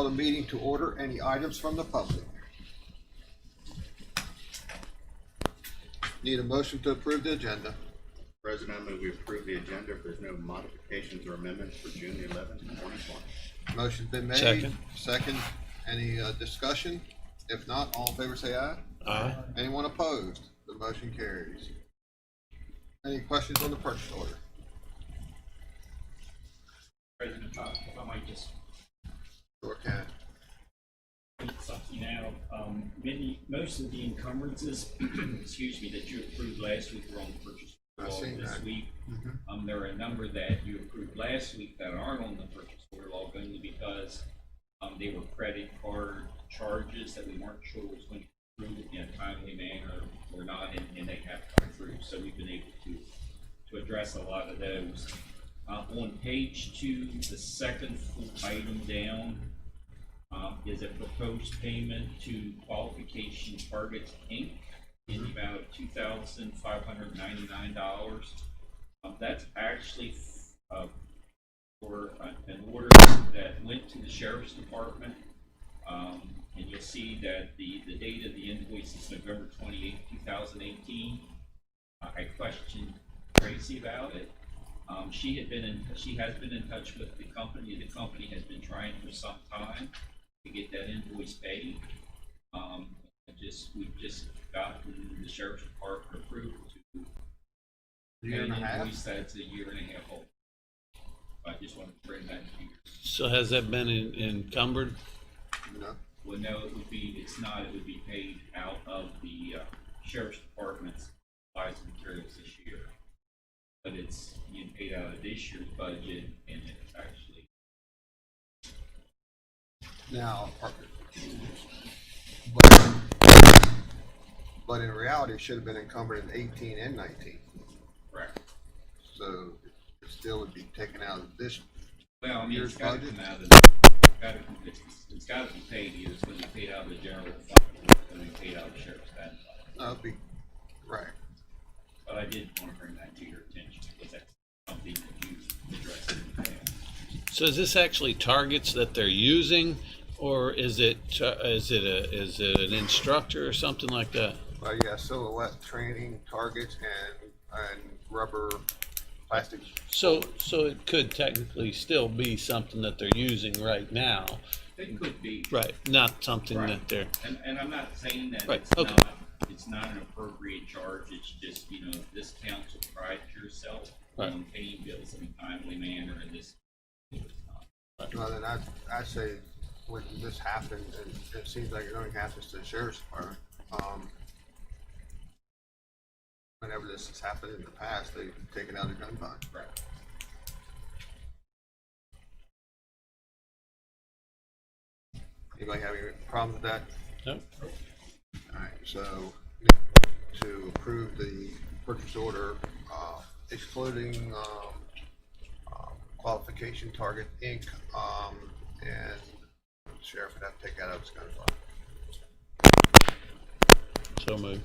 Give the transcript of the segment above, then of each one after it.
call the meeting to order. Any items from the public? Need a motion to approve the agenda. President, I move we approve the agenda if there's no modifications or amendments for June the 11th, 2020. Motion's been made. Second. Second. Any discussion? If not, all in favor say aye. Aye. Anyone opposed? The motion carries. Any questions on the purchase order? President, if I might just Sure can. point something out. Most of the encumbrances, excuse me, that you approved last week were on the purchase order I seen this that. week. There are a number that you approved last week that aren't on the purchase order log only because they were credit card charges that we weren't sure was going to be approved in a timely manner or not, and they have come through. So we've been able to address a lot of those. On page 2, the second full item down is a proposed payment to Qualification Targets Inc. in the amount of $2,599. That's actually for an order that went to the Sheriff's Department. And you'll see that the date of the invoice is November 28, 2018. I questioned Tracy about it. She has been in touch with the company. The company has been trying for some time to get that invoice paid. We've just gotten the Sheriff's Department approved to pay an invoice that's a year and a half old. I just wanted to bring that to you. So has that been encumbered? No. Well, no, it's not. It would be paid out of the Sheriff's Department's supplies and materials this year. But it's being paid out of this year's budget, and it's actually. Now, but in reality, it should have been encumbered in 18 and 19. Correct. So it still would be taken out of this Well, I mean, year's it's got to budget. come out of it's got to be paid. Either it's going to be paid out of the general fund or it's going to be paid out of the sheriff's fund. That would be right. But I did want to bring that to your attention because that's something that you addressed in the past. So is this actually targets that they're using, or is it an instructor or something like that? Well, yeah, silhouette training targets and rubber plastic. So it could technically still be something that they're using right now, It could be. right? Not something Right. that they're And I'm not saying that Right, it's okay. it's not an appropriate charge. It's just, this council pride yourself Right. on paying bills in a timely manner, and this is not. Well, then I'd say when this happened, and it seems like it only happens to the sheriff's department. Whenever this has happened in the past, they've taken out a gun fund. Right. Anybody have any problems with that? Nope. All right, so to approve the purchase order, excluding Qualification Target Inc. And the sheriff would have to take that out of his gun fund. So moved.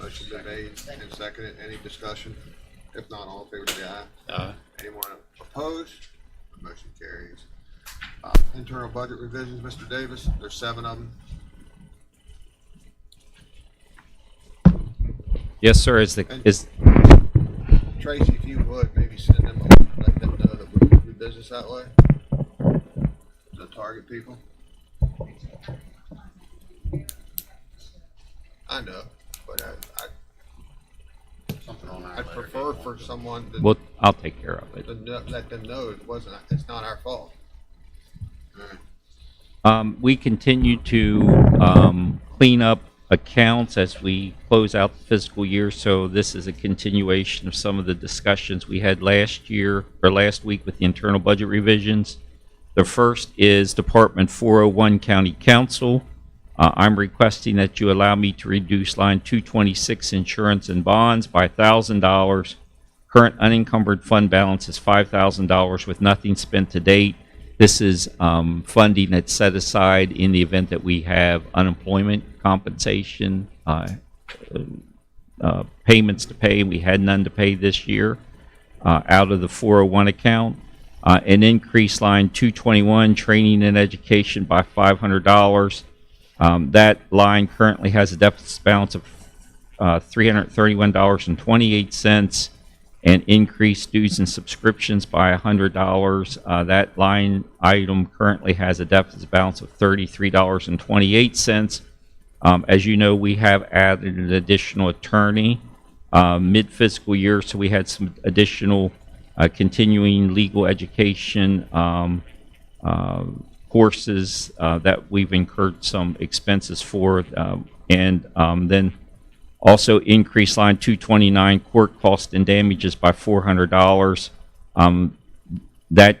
Motion been made and seconded. Any discussion? If not, all in favor say aye. Aye. Anyone opposed? The motion carries. Internal budget revisions, Mr. Davis. There's 7 of them. Yes, sir. Tracy, if you would, maybe send them, let them know that we do business that way. The target people. I know, but Something on our I'd prefer for someone to, Well, I'll take care of it. let them know it's not our fault. All right. We continue to clean up accounts as we close out the fiscal year, so this is a continuation of some of the discussions we had last week with the internal budget revisions. The first is Department 401 County Council. I'm requesting that you allow me to reduce line 226 insurance and bonds by $1,000. Current unencumbered fund balance is $5,000 with nothing spent to date. This is funding that's set aside in the event that we have unemployment compensation payments to pay. We had none to pay this year out of the 401 account. An increase line 221, training and education by $500. That line currently has a deficit balance of $331.28, and increased dues and subscriptions by $100. That line item currently has a deficit balance of $33.28. As you know, we have added an additional attorney mid-fiscal year, so we had some additional continuing legal education courses that we've incurred some expenses for, and then also increased line 229, court cost and damages by $400. That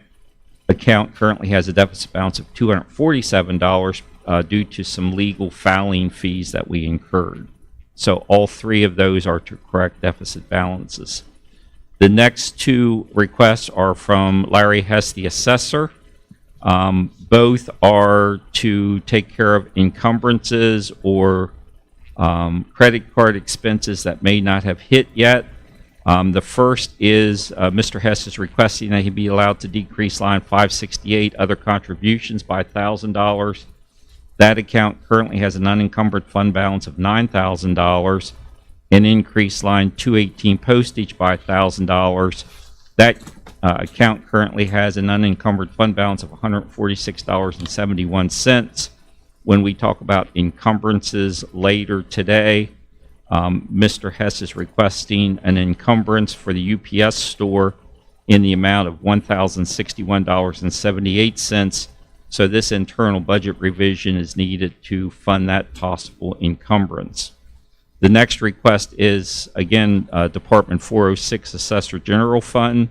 account currently has a deficit balance of $247 due to some legal filing fees that we incurred. So all three of those are to correct deficit balances. The next two requests are from Larry Hess, the assessor. Both are to take care of encumbrances or credit card expenses that may not have hit yet. The first is Mr. Hess is requesting that he be allowed to decrease line 568, other contributions, by $1,000. That account currently has an unencumbered fund balance of $9,000. An increase line 218, postage, by $1,000. That account currently has an unencumbered fund balance of $146.71. When we talk about encumbrances later today, Mr. Hess is requesting an encumbrance for the UPS store in the amount of $1,061.78. So this internal budget revision is needed to fund that possible encumbrance. The next request is, again, Department 406 Assessor General Fund.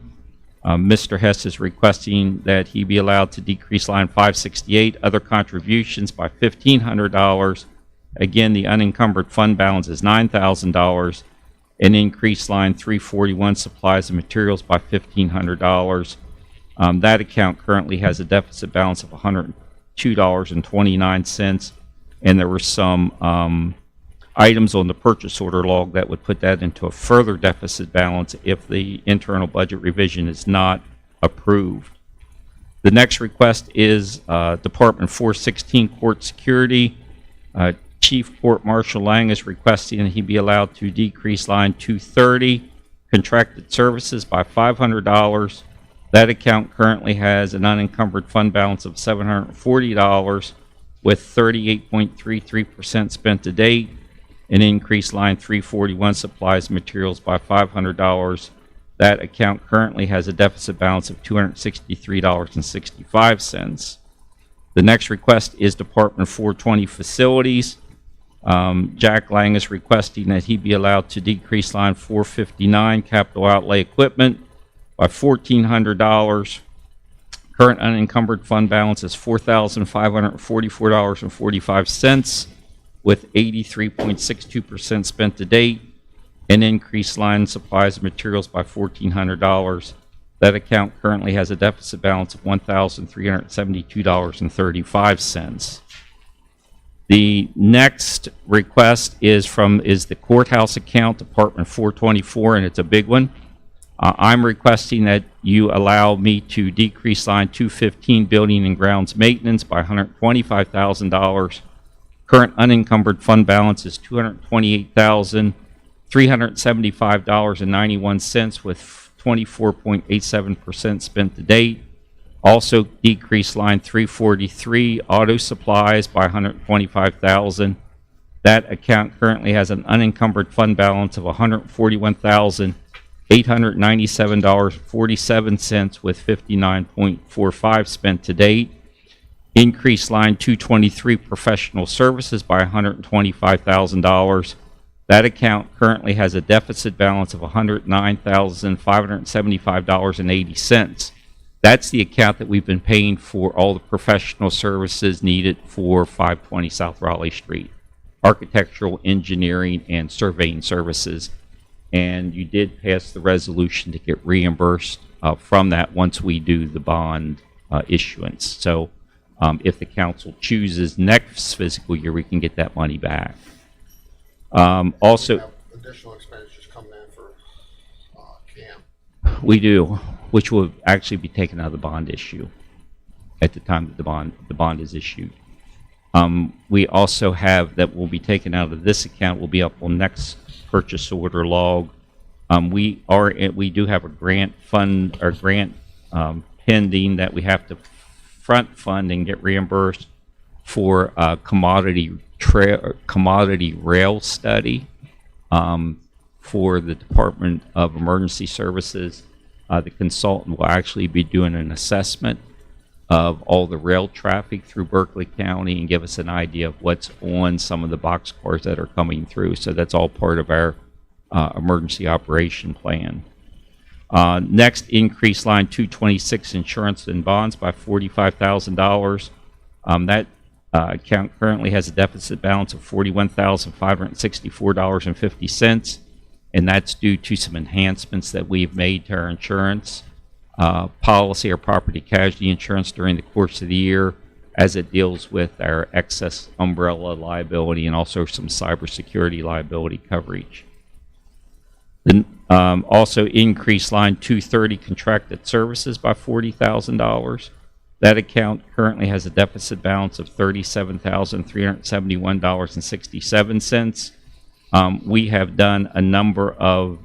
Mr. Hess is requesting that he be allowed to decrease line 568, other contributions, by $1,500. Again, the unencumbered fund balance is $9,000. And increase line 341, supplies and materials, by $1,500. That account currently has a deficit balance of $102.29. And there were some items on the purchase order log that would put that into a further deficit balance if the internal budget revision is not approved. The next request is Department 416, Court Security. Chief Court Marshal Lang is requesting that he be allowed to decrease line 230, contracted services, by $500. That account currently has an unencumbered fund balance of $740, with 38.33% spent to date. An increased line 341, supplies and materials, by $500. That account currently has a deficit balance of $263.65. The next request is Department 420 Facilities. Jack Lang is requesting that he be allowed to decrease line 459, capital outlay equipment, by $1,400. Current unencumbered fund balance is $4,544.45, with 83.62% spent to date. An increased line supplies and materials by $1,400. That account currently has a deficit balance of $1,372.35. The next request is the courthouse account, Department 424, and it's a big one. I'm requesting that you allow me to decrease line 215, building and grounds maintenance, by $125,000. Current unencumbered fund balance is $228,375.91, with 24.87% spent to date. Also decreased line 343, auto supplies, by $125,000. That account currently has an unencumbered fund balance of $141,897.47, with 59.45 spent to date. Increased line 223, professional services, by $125,000. That account currently has a deficit balance of $109,575.80. That's the account that we've been paying for all the professional services needed for 520 South Raleigh Street, architectural, engineering, and surveying services. And you did pass the resolution to get reimbursed from that once we do the bond issuance. So if the council chooses next fiscal year, we can get that money back. Also, Have additional expenditures coming in for CAM. we do. which will actually be taken out of the bond issue at the time that the bond is issued. We also have that will be taken out of this account, will be up on next purchase order log. We do have a grant fund or grant pending that we have to front fund and get reimbursed for a commodity rail study for the Department of Emergency Services. The consultant will actually be doing an assessment of all the rail traffic through Berkeley County and give us an idea of what's on some of the boxcars that are coming through. So that's all part of our emergency operation plan. Next, increase line 226 insurance and bonds by $45,000. That account currently has a deficit balance of $41,564.50, and that's due to some enhancements that we've made to our insurance policy or property casualty insurance during the course of the year, as it deals with our excess umbrella liability and also some cybersecurity liability coverage. Then also increase line 230 contracted services by $40,000. That account currently has a deficit balance of $37,371.67. We have done a number of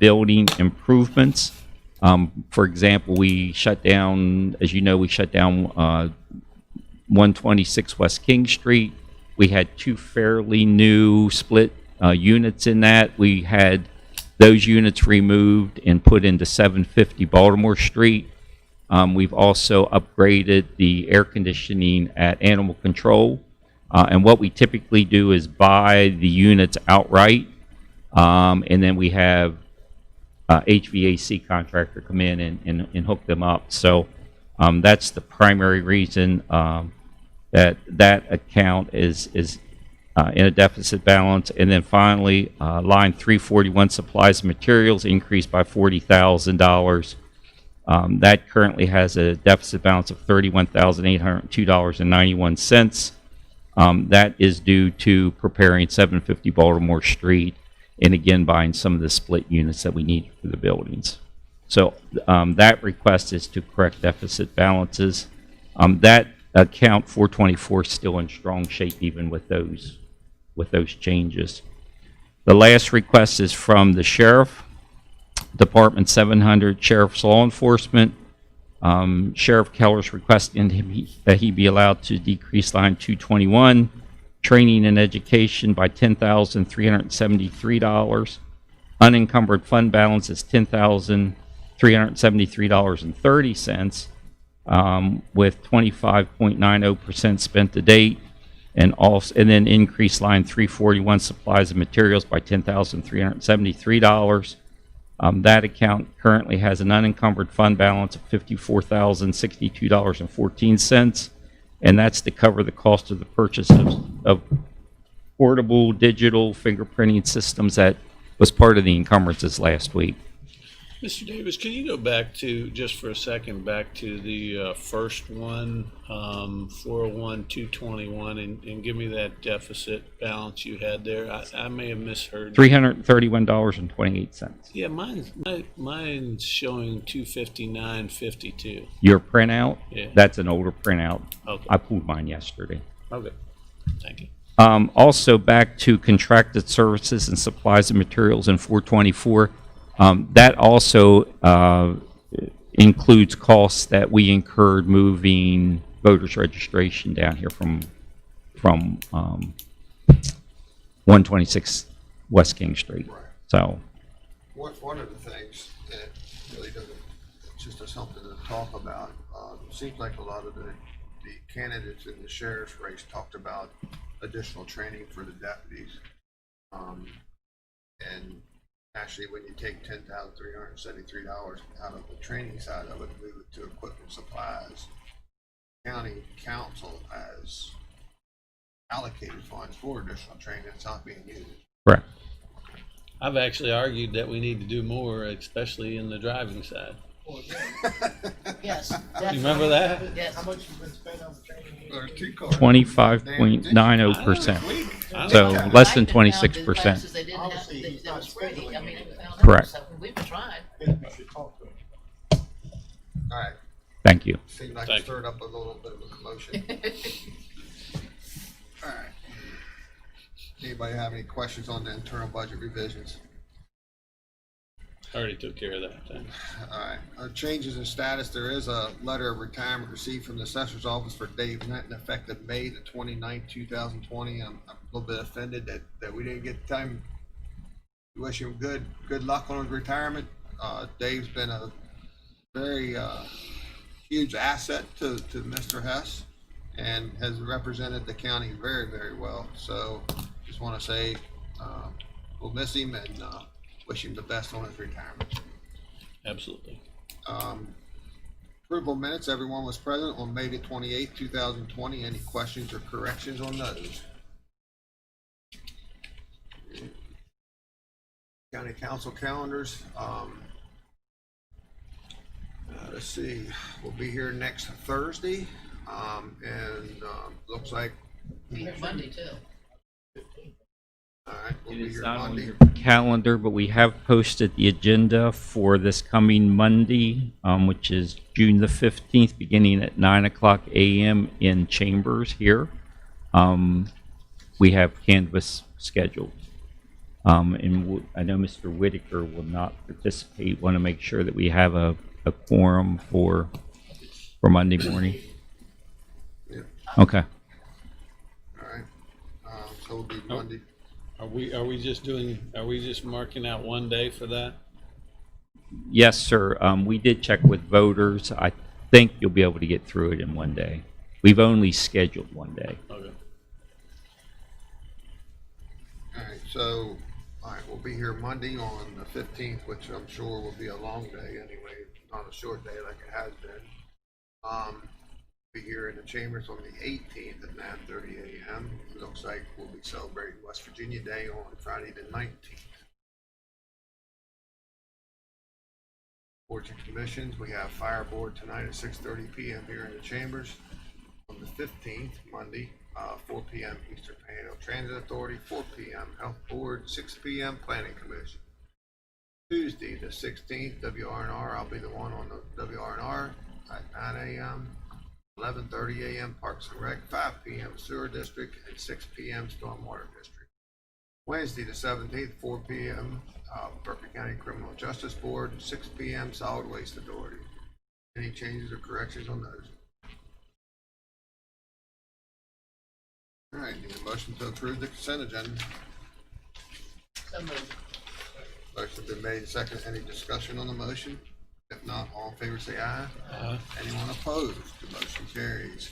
building improvements. For example, we shut down, as you know, 126 West King Street. We had 2 fairly new split units in that. We had those units removed and put into 750 Baltimore Street. We've also upgraded the air conditioning at Animal Control. And what we typically do is buy the units outright, and then we have HVAC contractor come in and hook them up. So that's the primary reason that account is in a deficit balance. And then finally, line 341 supplies and materials increased by $40,000. That currently has a deficit balance of $31,802.91. That is due to preparing 750 Baltimore Street and again buying some of the split units that we need for the buildings. So that request is to correct deficit balances. That account 424 is still in strong shape even with those changes. The last request is from the Sheriff Department 700 Sheriff's Law Enforcement. Sheriff Keller's requesting that he be allowed to decrease line 221, training and education, by $10,373. Unencumbered fund balance is $10,373.30, with 25.90% spent to date. And then increase line 341 supplies and materials by $10,373. That account currently has an unencumbered fund balance of $54,062.14, and that's to cover the cost of the purchase of portable digital fingerprinting systems that was part of the encumbrances last week. Mr. Davis, can you go back to, just for a second, back to the first one, 401-221, and give me that deficit balance you had there? I may have misheard. $331.28. Yeah, mine's showing 259.52. Your printout? Yeah. That's an older printout. Okay. I pulled mine yesterday. Okay. Thank you. Also back to contracted services and supplies and materials in 424. That also includes costs that we incurred moving voters registration down here from 126 West King Street. Right. So One of the things, and it really doesn't, it's just something to talk about. It seems like a lot of the candidates in the sheriff's race talked about additional training for the deputies. And actually, when you take $10,373 out of the training side of it, move it to equipment supplies, county council has allocated funds for additional training that's not being used. correct. I've actually argued that we need to do more, especially in the driving side. Yes. You remember that? Yes. How much you been spending on the training? There's 2 cars. 25.90%. I So know. less than I found the 26%. classes they didn't have, Obviously, they he's was not free. spreading I mean, it. I found out, Correct. so we've been trying. Then you should talk to him. All right, Thank you. seemed like Thank it stirred up a little bit of a commotion. All right. Anybody have any questions on the internal budget revisions? I already took care of that. Thanks. All right, changes in status, there is a letter of retirement received from the assessor's office for Dave Nenton effective May the 29th, 2020. I'm a little bit offended that we didn't get the time. We wish him good luck on his retirement. Dave's been a very huge asset to Mr. Hess and has represented the county very, very well. So just want to say we'll miss him and wish him the best on his retirement. Absolutely. Approval minutes, everyone was present on May the 28th, 2020. Any questions or corrections on those? County council calendars. Let's see, we'll be here next Thursday, and looks like, Be here Monday too. all right, we'll It be is here not on Monday. your calendar, but we have posted the agenda for this coming Monday, which is June the 15th, beginning at 9:00 a.m. in Chambers here. We have canvas scheduled. And I know Mr. Whitaker will not participate. Want to make sure that we have a quorum for Monday morning. Yeah. Okay. All right, so we'll be Monday. Are we just marking out one day for that? Yes, sir. We did check with voters. I think you'll be able to get through it in one day. We've only scheduled one day. Okay. All right, so, all right, we'll be here Monday on the 15th, which I'm sure will be a long day anyway, not a short day like it has been. Be here in the chambers on the 18th at 9:30 a.m. It looks like we'll be celebrating West Virginia Day on Friday the 19th. Boards and commissions, we have fire board tonight at 6:30 p.m. here in the chambers. On the 15th, Monday, 4 p.m. Eastern Panhandle Transit Authority, 4 p.m. Health Board, 6 p.m. Planning Commission. Tuesday, the 16th, WRNR, I'll be the one on the WRNR at 9 a.m., 11:30 a.m. Parks and Rec, 5 p.m. Sewer District, and 6 p.m. Stormwater District. Wednesday, the 17th, 4 p.m. Berkeley County Criminal Justice Board, 6 p.m. Solid Waste Authority. Any changes or corrections on those? All right, need a motion to approve the consent agenda. So moved. Motion's been made and seconded. Any discussion on the motion? If not, all in favor say aye. Anyone opposed? The motion carries.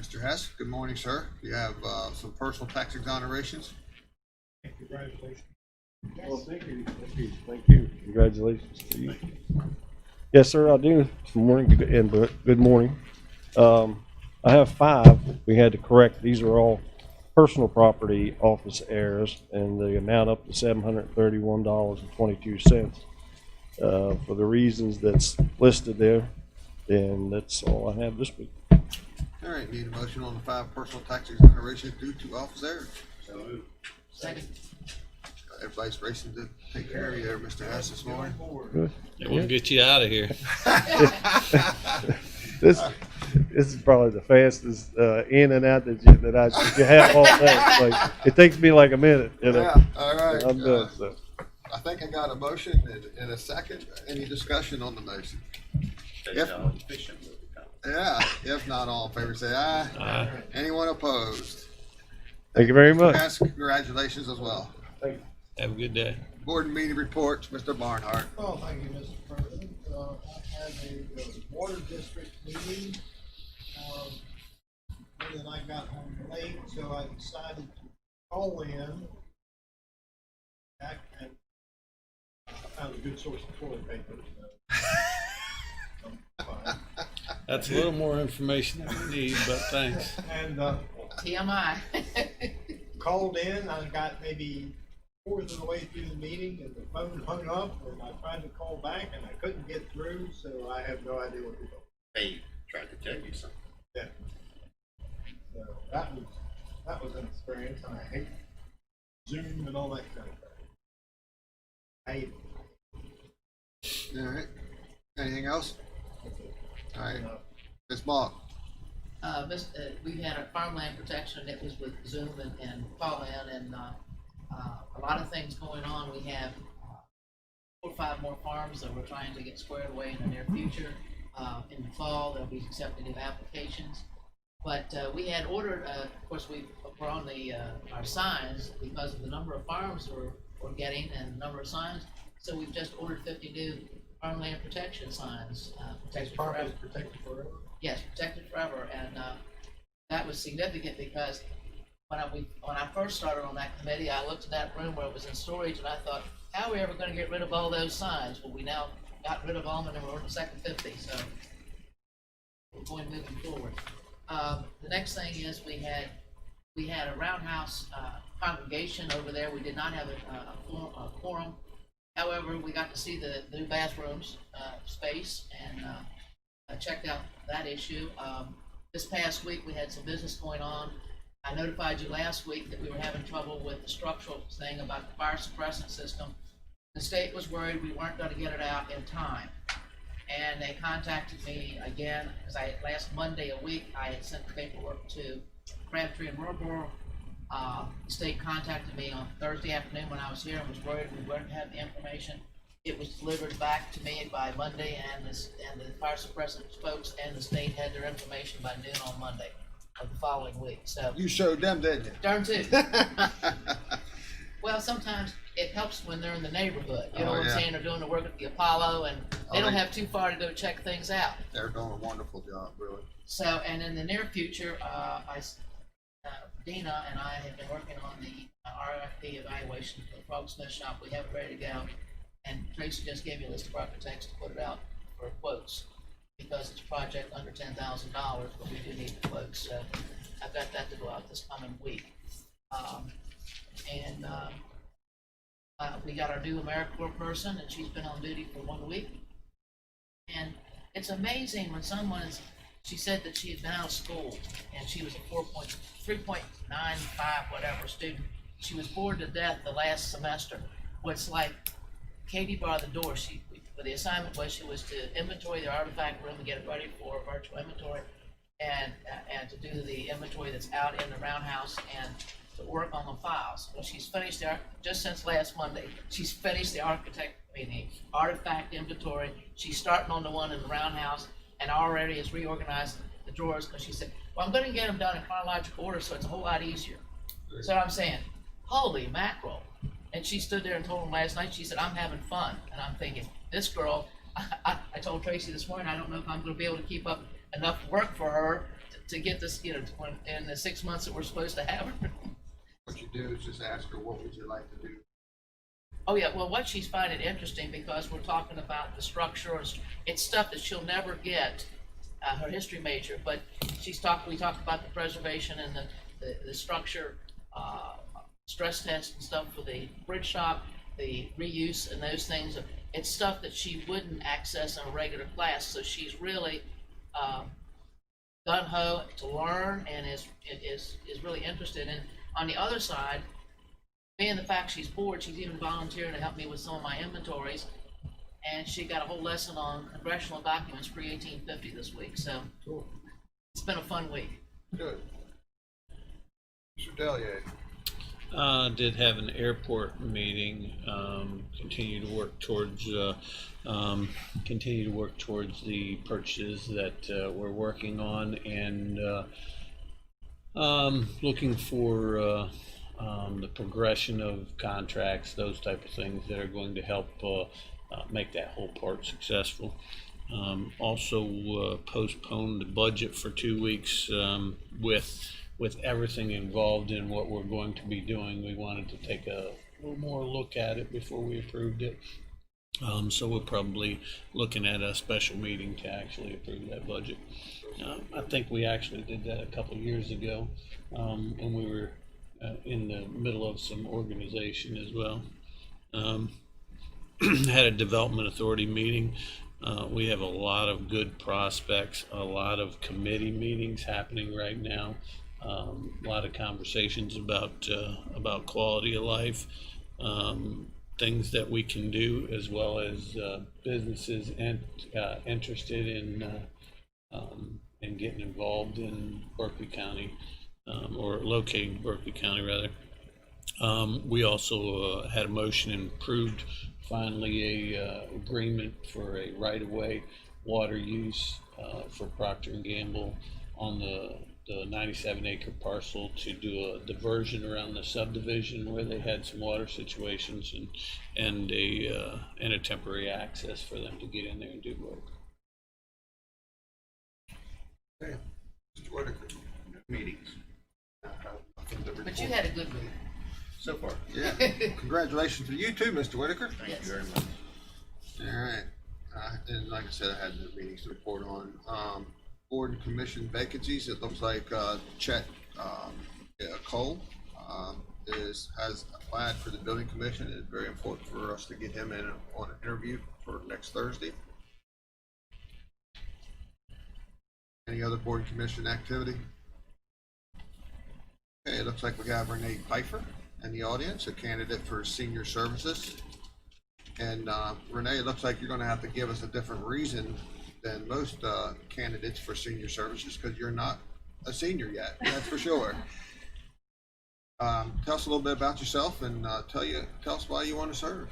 Mr. Hess, good morning, sir. You have some personal tax exonerations. Congratulations. Well, thank you. Thank you. Congratulations to you. Yes, sir, I do. Good morning and good morning. I have 5. We had to correct. These are all personal property office errors, and the amount up to $731.22 for the reasons that's listed there. And that's all I have this week. All right, need a motion on the 5 personal tax exonerations due to office errors. So moved. Second. Everybody's racing to take care of you there, Mr. Hess, this morning. Good. It will get you out of here. This is probably the fastest in and out that you have all day. Like, it takes me like a minute. You know? Yeah, all right. I'm done. So. I think I got a motion in a second. Any discussion on the motion? That's Yep. how efficient we'll become. Yeah, if not, all in favor say aye. Aye. Anyone opposed? Thank you very much. Yes, congratulations as well. Have a good day. Board meeting reports, Mr. Barnhart. Well, thank you, Mr. President. I had a water district meeting. And then I got home late, so I decided to call in. Back and I found a good source of toilet paper. So I'm fine. That's a little more information than we need, but thanks. And TMI. called in, I got maybe 4th of the way through the meeting, and the phone hung up, and I tried to call back, and I couldn't get through, so I have no idea what to do. They tried to tell you something. Yeah. So that was an experience, and I hate Zoom and all that kind of thing. I hate it. All right. Anything else? All right, And, Ms. Mock, We had a farmland protection, it was with Zoom and call-in, and, a lot of things going on. We have 4 or 5 more farms that we're trying to get squared away in the near future. In the fall, they'll be accepting new applications. But, we had ordered, of course, we're on our signs because of the number of farms we're getting and the number of signs. So we've just ordered 50 new farmland protection signs, protected farm forever. is protected forever. Yes, protected forever, and that was significant because when I first started on that committee, I looked at that room where it was in storage, and I thought, how are we ever going to get rid of all those signs? Well, we now got rid of all of them, and we're on the second 50, so we're going moving forward. The next thing is we had a roundhouse congregation over there. We did not have a quorum. However, we got to see the new bathrooms space and checked out that issue. This past week, we had some business going on. I notified you last week that we were having trouble with the structural thing about the fire suppressant system. The state was worried we weren't gonna get it out in time. And they contacted me again, because last Monday a week, I had sent the paperwork to Crabtree and Marlboro. The state contacted me on Thursday afternoon when I was here and was worried we wouldn't have the information. It was delivered back to me by Monday, and the fire suppressant folks and the state had their information by noon on Monday of the following week, so. you showed them, didn't you? Darn tootin'. Well, sometimes it helps when they're in the neighborhood, you know Oh, what I'm yeah. saying, they're doing the work at the Apollo, and they Oh, don't they- have too far to go check things out. They're doing a wonderful job, really. So, and in the near future, Dina and I have been working on the RFP evaluation for the Frog Smith shop. We have it ready to go. And Tracy just gave me a list of architects to put it out for quotes because it's a project under $10,000, but we do need the quotes. So I've got that to go out this coming week. We got our new AmeriCorps person, and she's been on duty for 1 week. And it's amazing when she said that she had been out of school and she was a 3.95 whatever student. She was bored to death the last semester. What's like Katie barred the door. The assignment was she was to inventory the artifact room and get it ready for virtual inventory, and to do the inventory that's out in the roundhouse and to work on the files. Well, she's finished just since last Monday. She's finished the artifact inventory. She's starting on the one in the roundhouse and already has reorganized the drawers because she said, well, I'm going to get them done in chronological order so it's a whole lot easier. So I'm saying, holy mackerel. And she stood there and told him last night, she said, I'm having fun. And I'm thinking, this girl, I told Tracy this morning, I don't know if I'm going to be able to keep up enough work for her to get this, in the 6 months that we're supposed to have her. What you do is just ask her, what would you like to do? Oh yeah, well, what she's finding interesting, because we're talking about the structure, it's stuff that she'll never get, her history major, but we talked about the preservation and the structure, stress test and stuff for the bridge shop, the reuse and those things. It's stuff that she wouldn't access in a regular class, so she's really gung-ho to learn and is really interested in. On the other side, being the fact she's bored, she's even volunteering to help me with some of my inventories. And she got a whole lesson on congressional documents pre-1850 this week, so it's been a fun week. Good. Mr. Delier. Did have an airport meeting, continue to work towards the purchases that we're working on, and looking for the progression of contracts, those type of things that are going to help make that whole part successful. Also postponed the budget for 2 weeks with everything involved in what we're going to be doing. We wanted to take a little more look at it before we approved it. So we're probably looking at a special meeting to actually approve that budget. I think we actually did that a couple years ago when we were in the middle of some organization as well. Had a development authority meeting. We have a lot of good prospects, a lot of committee meetings happening right now. A lot of conversations about quality of life, things that we can do, as well as businesses and interested in and getting involved in Berkeley County, or locating Berkeley County rather. We also had a motion and approved finally a agreement for a right-of-way water use for Procter and Gamble on the 97-acre parcel to do a diversion around the subdivision where they had some water situations, and a temporary access for them to get in there and do work. Okay. Mr. Whitaker. No meetings Nothing to But you report. had a good week. so far. Yeah, congratulations to you too, Mr. Whitaker. Thank Yes. you very much. All right, and like I said, I had no meetings to report on. Board and commission vacancies, it looks like, Chet, Cole, has applied for the building commission. It's very important for us to get him in on an interview for next Thursday. Any other board and commission activity? Okay, it looks like we have Renee Pfeiffer in the audience, a candidate for senior services. And Renee, it looks like you're gonna have to give us a different reason than most candidates for senior services, because you're not a senior yet, that's for sure. Tell us a little bit about yourself and tell us why you want to serve.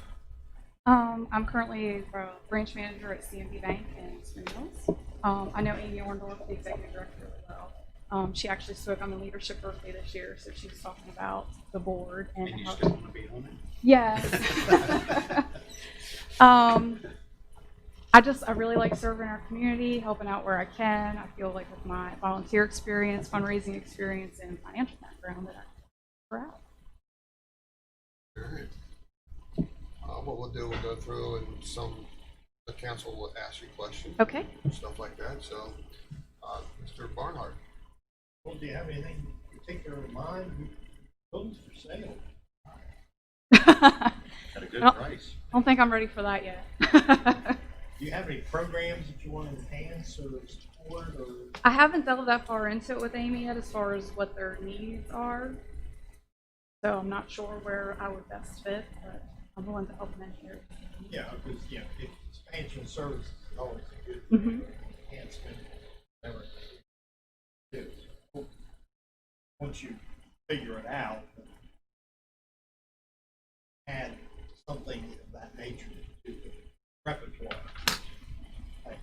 I'm currently a branch manager at CMB Bank in Spring Hills. I know Amy Orndorff, the executive director, really well. She actually spoke on the leadership Berkeley this year, so she was talking about the board and And you how. still want to be on it? Yes. I really like serving our community, helping out where I can. I feel like with my volunteer experience, fundraising experience, and financial background that we're out. All right. What we'll do, we'll go through and the council will ask you questions. Okay. Stuff like that, so, Mr. Barnhart. Well, do you have anything particular in mind? Buildings for sale. At a good Well- price. I don't think I'm ready for that yet. Do you have any programs that you want to enhance or support or? I haven't delved that far into it with Amy yet as far as what their needs are. So I'm not sure where I would best fit, but I'm willing to help them in here. Yeah, because, expansion of services is always a good Mhm. enhancement, whatever it is. Once you figure it out, add something of that nature to the repertoire. Like,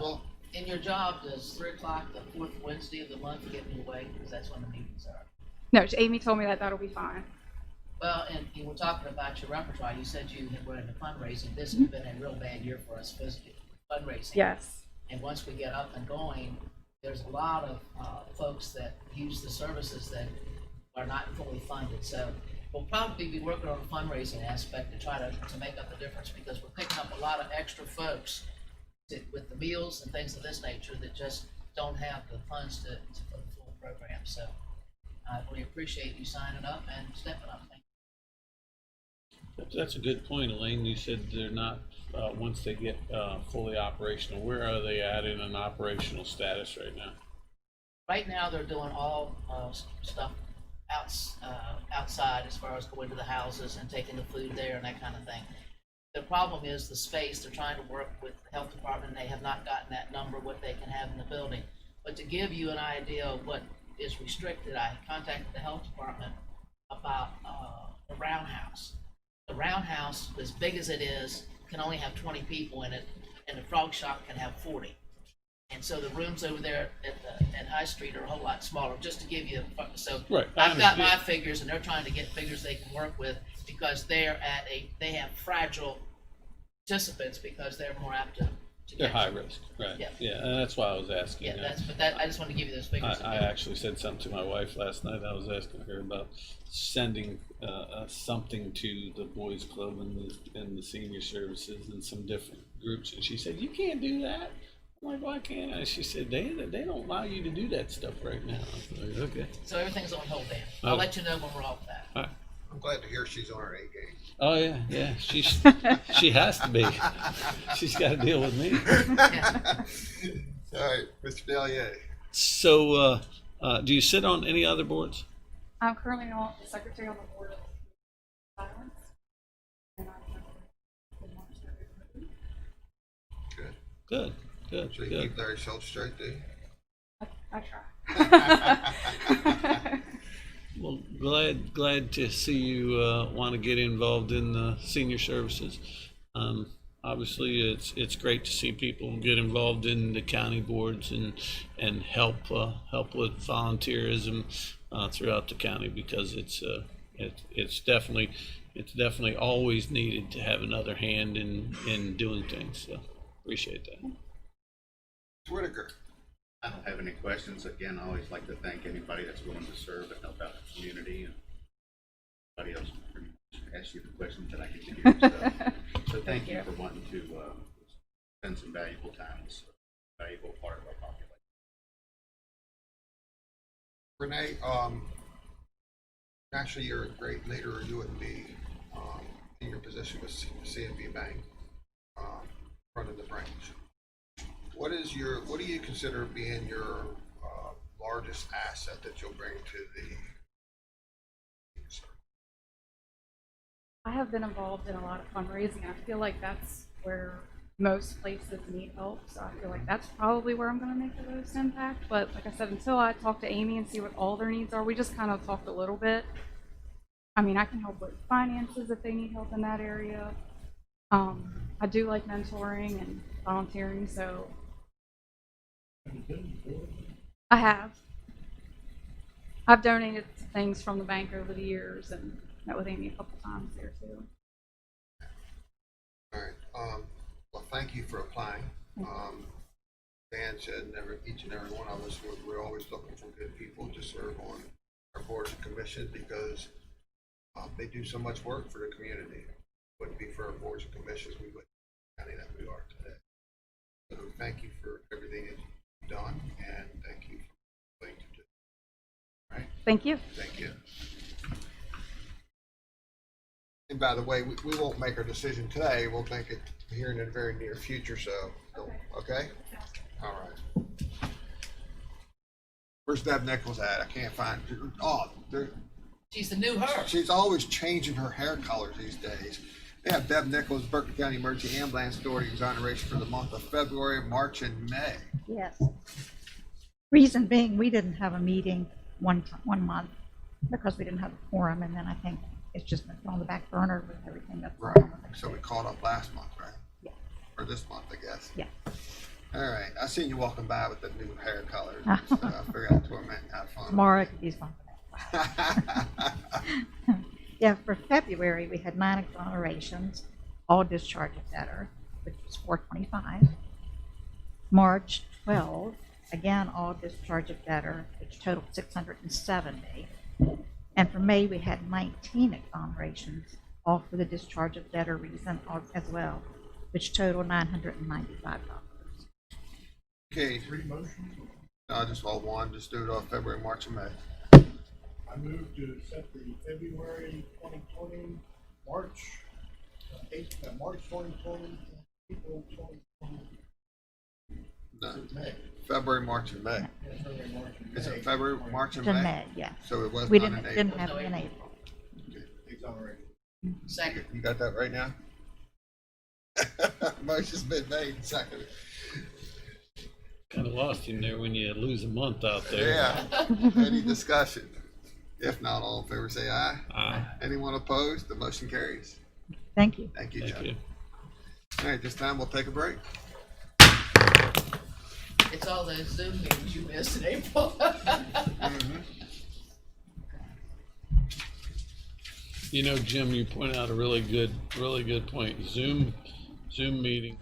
Well, In your job, does 3 o'clock, the fourth Wednesday of the month, get in the way? Because that's when the meetings are. No, Amy told me that that'll be fine. Well, and you were talking about your repertoire. You said you were into fundraising. This has been a real bad year for us physically, fundraising. Yes. And once we get up and going, there's a lot of folks that use the services that are not fully funded. So we'll probably be working on a fundraising aspect to try to make up the difference, because we're picking up a lot of extra folks with the meals and things of this nature that just don't have the funds for the full program. So I really appreciate you signing up and stepping up. Thank you. That's a good point, Elaine. You said they're not, once they get fully operational, where are they at in an operational status right now? Right now, they're doing all stuff outside, as far as going to the houses and taking the food there and that kind of thing. The problem is the space. They're trying to work with the health department, and they have not gotten that number, what they can have in the building. But to give you an idea of what is restricted, I contacted the health department about the roundhouse. The roundhouse, as big as it is, can only have 20 people in it, and the frog shop can have 40. And so the rooms over there at High Street are a whole lot smaller, just to give you, so Right, I I've got my understand. figures, and they're trying to get figures they can work with, because they have fragile participants, because they're more apt to They're catch high it. risk, right? Yeah. Yeah, and that's why I was asking. Yeah, I just want to give you those figures. I actually said something to my wife last night. I was asking her about sending something to the boys club and the senior services and some different groups, and she said, "You can't do that." I'm like, "Why can't I?" She said, "They don't allow you to do that stuff right now." I was like, "Okay." So everything's on hold then. I'll Oh. let you know when we're off that. All right. I'm glad to hear she's on her A game. Oh yeah. She has to be. She's got to deal with me. All right, Mr. Delier. So, do you sit on any other boards? I'm currently the secretary on the board of violence. And I'm Good. Good, good, So you good. keep Larry Schultz straight, do you? I try. Well, glad to see you want to get involved in the senior services. Obviously, it's great to see people get involved in the county boards and help with volunteerism throughout the county, because it's definitely always needed to have another hand in doing things. So appreciate that. Whitaker. I don't have any questions. Again, I always like to thank anybody that's willing to serve and help out the community, and anybody else pretty much ask you the questions that I get to hear. So thank you for wanting to spend some valuable time. It's a valuable part of our population. Renee, actually, you're a great leader. You wouldn't be in your position with CNB Bank, running the branch. What do you consider being your largest asset that you'll bring to the? I have been involved in a lot of fundraising. I feel like that's where most places need help. So I feel like that's probably where I'm going to make the most impact. But like I said, until I talk to Amy and see what all their needs are, we just kind of talked a little bit. I mean, I can help with finances if they need help in that area. I do like mentoring and volunteering, so I have. I've donated things from the bank over the years and met with Amy a couple times there too. All right. Well, thank you for applying. Dan said each and every one of us, we're always looking for good people to serve on our boards and commissions, because they do so much work for the community. Wouldn't be for our boards and commissions, we wouldn't be the county that we are today. So thank you for everything that you've done, and thank you for what you do. All right? Thank you. Thank you. And by the way, we won't make our decision today. We'll make it here in the very near future. So, okay? All right. Where's Deb Nichols at? I can't find her. Oh, She's the new her. she's always changing her hair colors these days. They have Deb Nichols, Berkeley County Emergency Ambulance Authority exoneration for the month of February, March, and May. Yes. Reason being, we didn't have a meeting one month because we didn't have a quorum, and then I think it's just been on the back burner with everything that's Right. going on. So we caught up last month, right? Yeah. Or this month, I guess. Yeah. All right. I seen you walking by with the new hair colors. So I figured I'd torment and have fun. Tomorrow could be something else. Yeah, for February, we had 9 exonerations, all discharge of debtor, which was 425. March 12, again, all discharge of debtor, which totaled 670. And for May, we had 19 exonerations, all for the discharge of debtor reason as well, which totaled $995. Okay. Three motions. No, just all one. Just do it off February, March, and May. I move to set the February 2020, March 2020, and April 2020. No. May. February, March, and May. Yeah, February, March, and Is May. it February, March, and To May? May, yeah. So it was We done didn't in April. have it in April. Exonerated. Second. You got that right now? Motion's been made, seconded. Kind of lost him there when you lose a month out there. Yeah. Any discussion? If not, all in favor say aye. Aye. Anyone opposed? The motion carries. Thank you. Thank you, Thank John. you. All right, this time we'll take a break. It's all those Zoom meetings you missed in April. You know, Jim, you point out a really good point. Zoom meeting.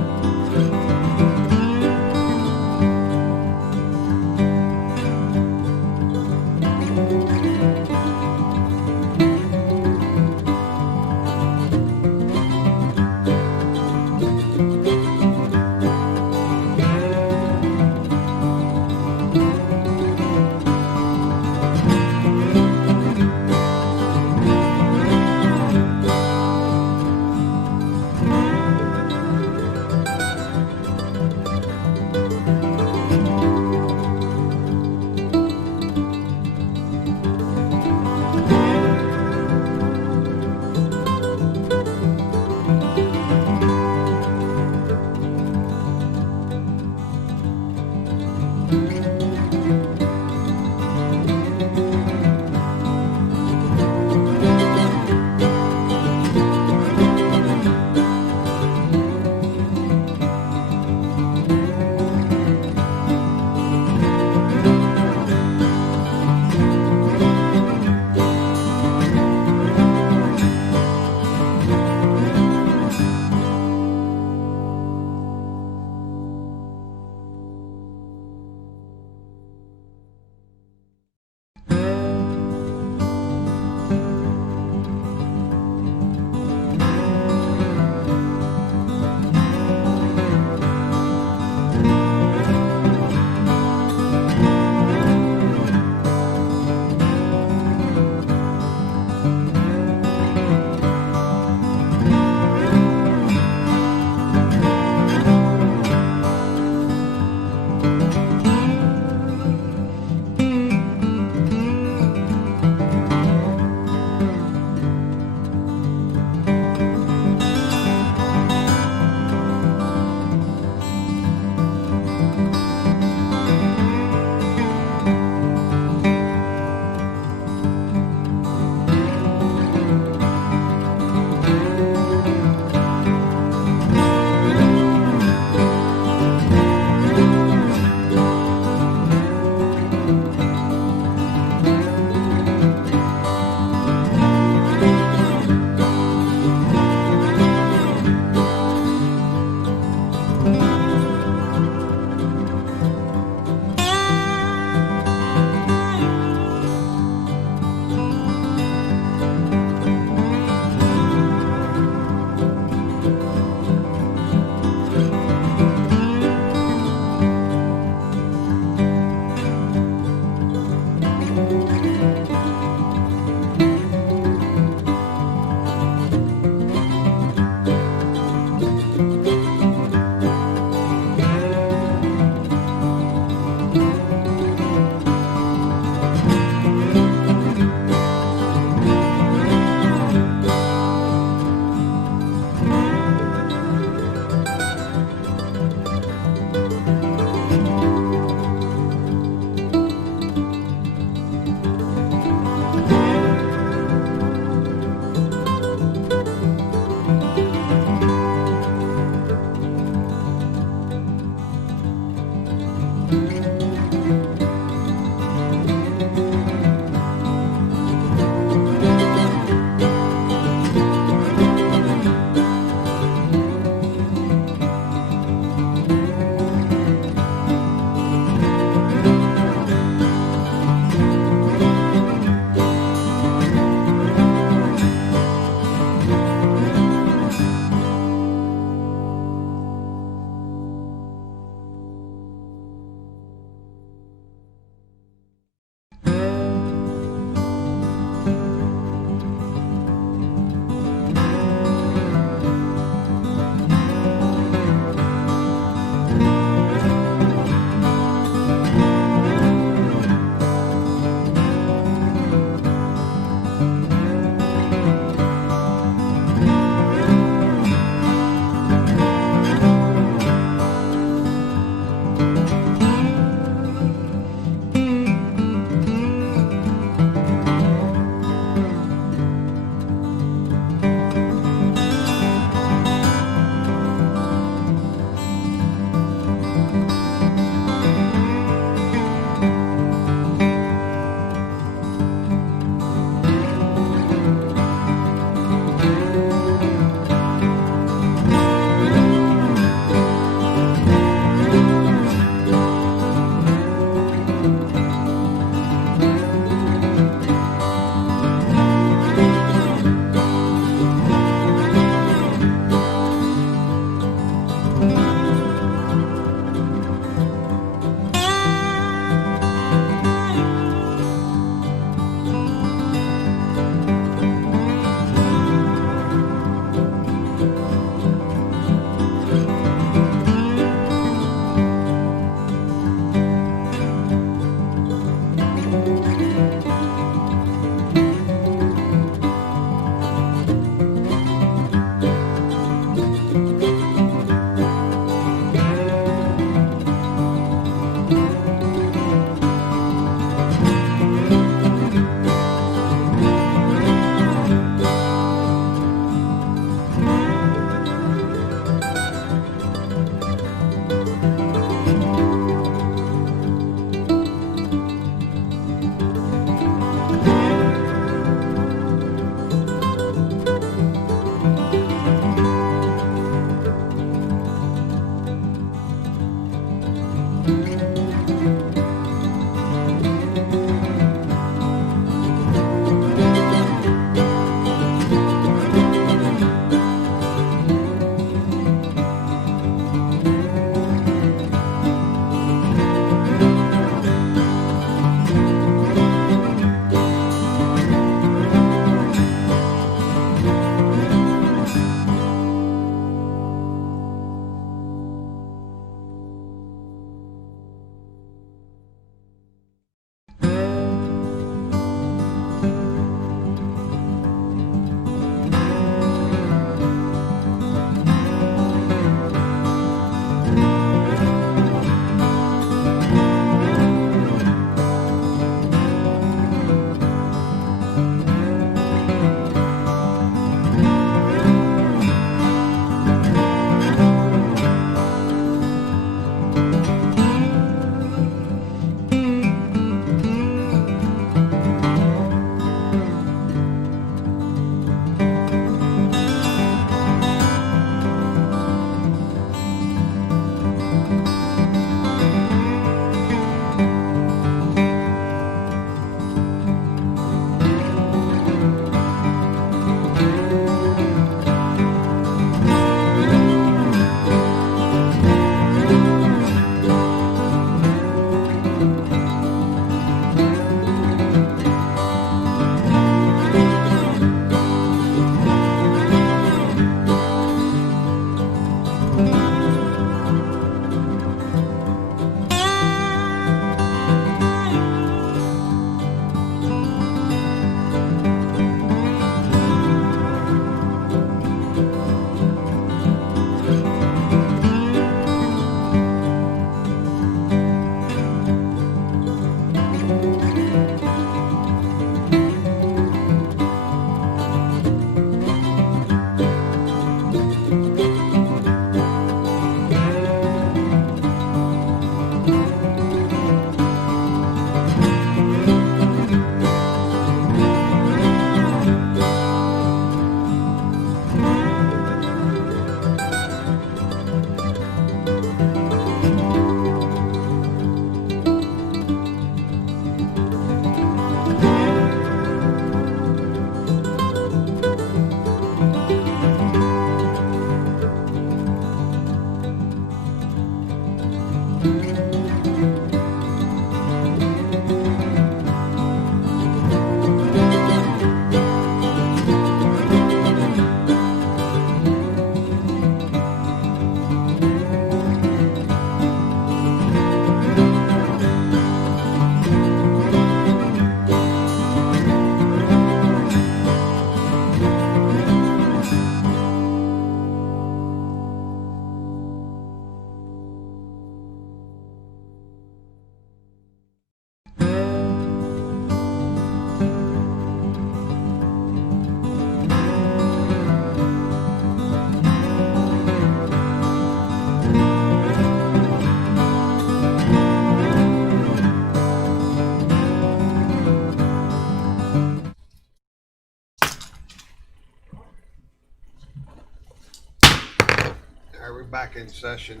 All right, we're back in session.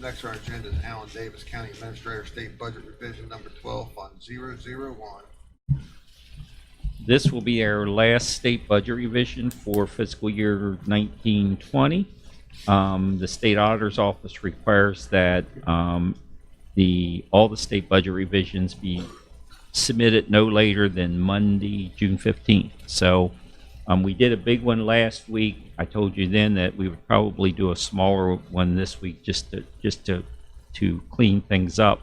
Next on our agenda is Alan Davis, County Administrator, State Budget Revision number 12, Fund 001. This will be our last state budget revision for fiscal year 1920. The state auditor's office requires that all the state budget revisions be submitted no later than Monday, June 15th. So we did a big one last week. I told you then that we would probably do a smaller one this week just to clean things up.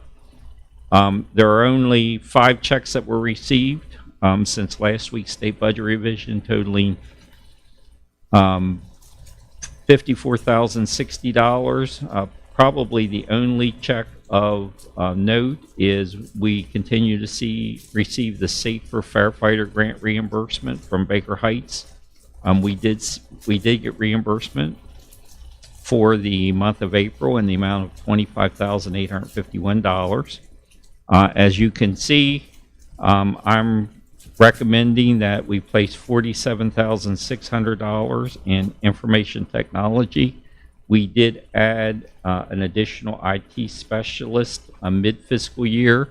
There are only 5 checks that were received since last week's state budget revision, totaling $54,060. Probably the only check of note is we continue to receive the Safer Firefighter Grant reimbursement from Baker Heights. We did get reimbursement for the month of April in the amount of $25,851. As you can see, I'm recommending that we place $47,600 in information technology. We did add an additional IT specialist mid-fiscal year,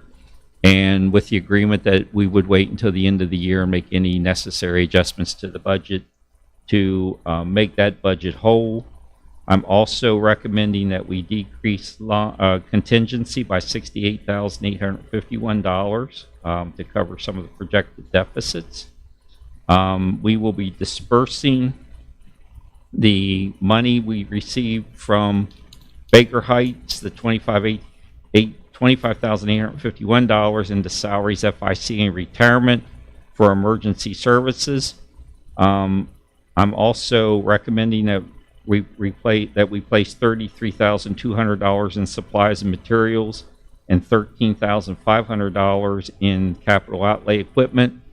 and with the agreement that we would wait until the end of the year and make any necessary adjustments to the budget to make that budget whole. I'm also recommending that we decrease contingency by $68,851 to cover some of the projected deficits. We will be dispersing the money we received from Baker Heights, the $25,851 into salaries, FIC, and retirement for emergency services. I'm also recommending that we place $33,200 in supplies and materials and $13,500 in capital outlay equipment.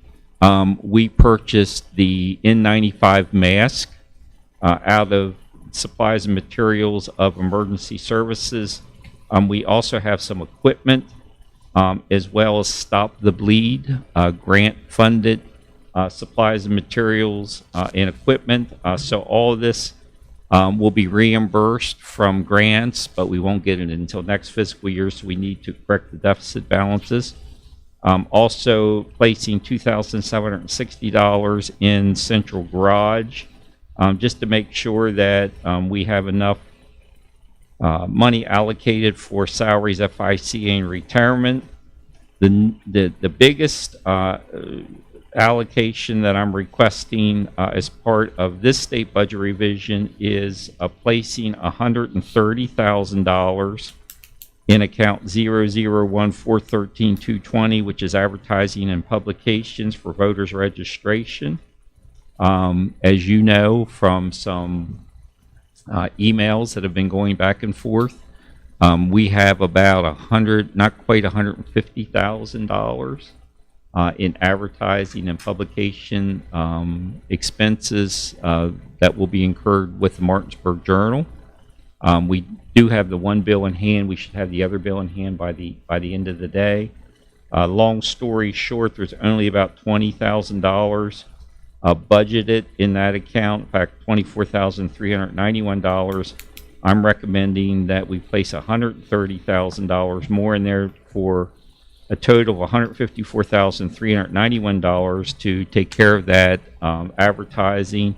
We purchased the N95 mask out of supplies and materials of emergency services. We also have some equipment as well as Stop the Bleed grant-funded supplies and materials and equipment. So all of this will be reimbursed from grants, but we won't get it until next fiscal year, so we need to correct the deficit balances. Also placing $2,760 in central garage, just to make sure that we have enough money allocated for salaries, FIC, and retirement. The biggest allocation that I'm requesting as part of this state budget revision is placing $130,000 in account 001413220, which is advertising and publications for voters registration. As you know from some emails that have been going back and forth, we have about not quite $150,000 in advertising and publication expenses that will be incurred with the Martinsburg Journal. We do have the one bill in hand. We should have the other bill in hand by the end of the day. Long story short, there's only about $20,000 budgeted in that account. In fact, $24,391. I'm recommending that we place $130,000 more in there for a total of $154,391 to take care of that advertising,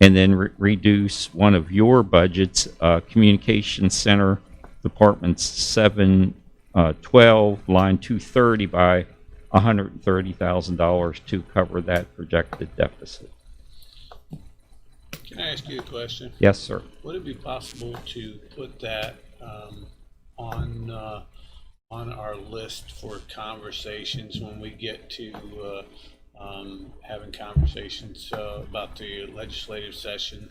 and then reduce one of your budgets, Communications Center, Department 712, line 230, by $130,000 to cover that projected deficit. Can I ask you a question? Yes, sir. Would it be possible to put that on our list for conversations when we get to having conversations about the legislative session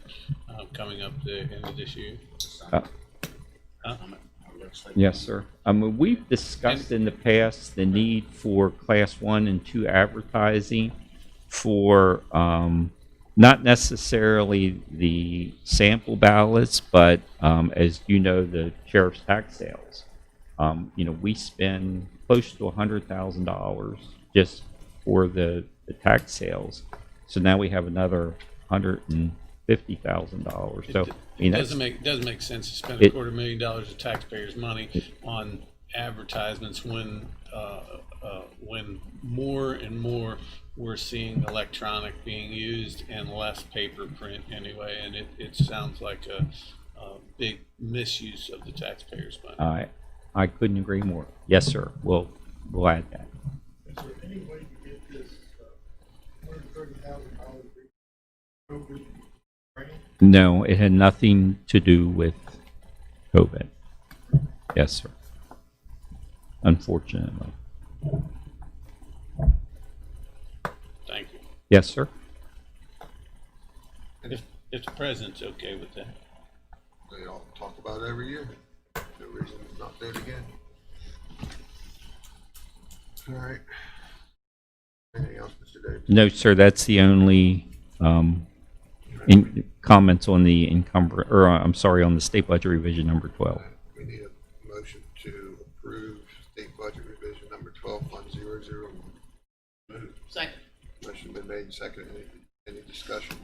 coming up the end of this year? Yes, sir. We've discussed in the past the need for Class 1 and 2 advertising for not necessarily the sample ballots, but as you know, the sheriff's tax sales. We spend close to $100,000 just for the tax sales. So now we have another $150,000 $50,000. So, I mean, It that's, doesn't make sense to spend It- $250,000 of taxpayers' money on advertisements when more and more we're seeing electronic being used and less paper print anyway, and it sounds like a big misuse of the taxpayers' money. I couldn't agree more. Yes, sir. We'll add that. Is there any way to get this, $130,000 COVID grant? No, it had nothing to do with COVID. Yes, sir. Unfortunately. Thank you. Yes, sir. If the president's okay with that. They all talk about it every year. No reason to not do it again. All right. Anything else, Mr. Davis? No, sir. That's the only comments on the on the state budget revision number 12. We need a motion to approve state budget revision number 12, Fund 001. Move. Second. Motion been made and seconded. Any discussion?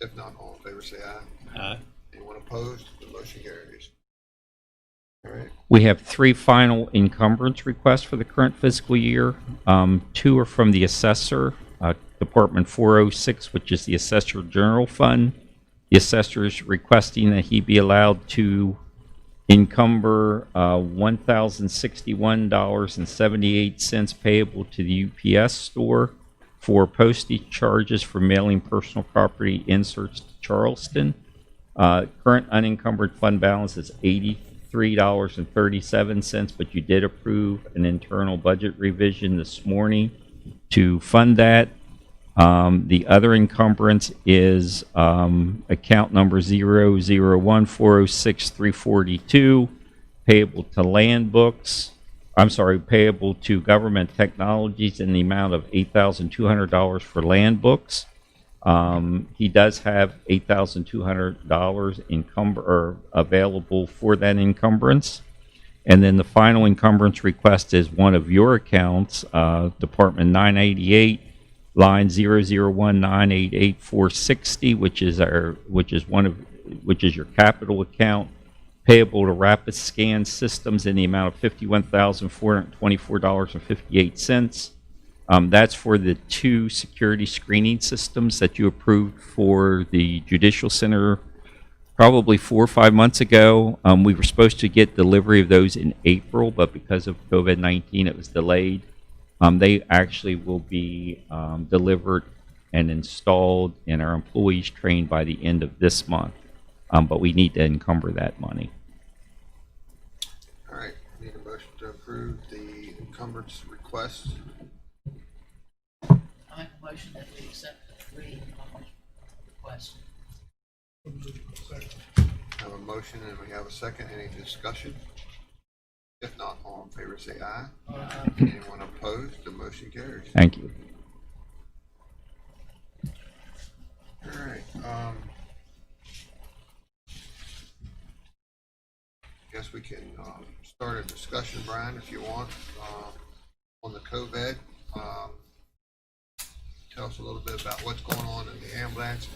If not, all in favor say aye. Anyone opposed? The motion carries. All right. We have 3 final encumbrance requests for the current fiscal year. 2 are from the assessor, Department 406, which is the Assessor General Fund. The assessor is requesting that he be allowed to encumber $1,061.78 payable to the UPS store for postage charges for mailing personal property inserts to Charleston. Current unencumbered fund balance is $83.37, but you did approve an internal budget revision this morning to fund that. The other encumbrance is account number 001406342, payable to land books. Payable to government technologies in the amount of $8,200 for land books. He does have $8,200 available for that encumbrance. And then the final encumbrance request is one of your accounts, Department 988, line 001988460, which is your capital account, payable to Rapid Scan Systems in the amount of $51,424.58. That's for the 2 security screening systems that you approved for the Judicial Center probably 4 or 5 months ago. We were supposed to get delivery of those in April, but because of COVID-19, it was delayed. They actually will be delivered and installed and our employees trained by the end of this month. But we need to encumber that money. All right. Need a motion to approve the encumbrance request. I make a motion that we accept the 3 encumbrance requests. Have a motion and we have a second. Any discussion? If not, all in favor say aye. Anyone opposed? The motion carries. Thank you. All right. Guess we can start a discussion, Brian, if you want, on the COVID. Tell us a little bit about what's going on in the ambulance.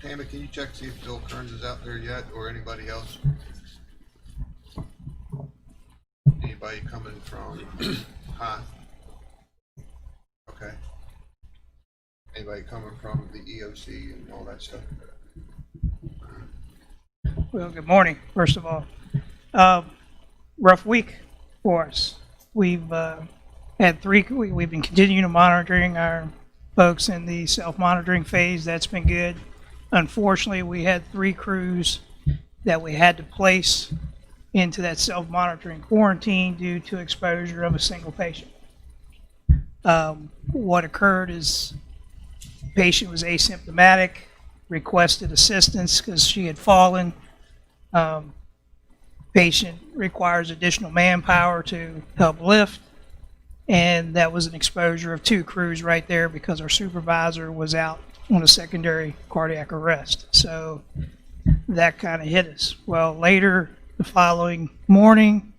Tammy, can you check to see if Bill Kearns is out there yet, or anybody else? Anybody coming from, huh? Okay. Anybody coming from the EOC and all that stuff? Well, good morning, first of all. Rough week for us. We've had 3, we've been continuing monitoring our folks in the self-monitoring phase. That's been good. Unfortunately, we had 3 crews that we had to place into that self-monitoring quarantine due to exposure of a single patient. What occurred is the patient was asymptomatic, requested assistance because she had fallen. Patient requires additional manpower to help lift, and that was an exposure of 2 crews right there because our supervisor was out on a secondary cardiac arrest. So that kind of hit us. Well, later the following morning,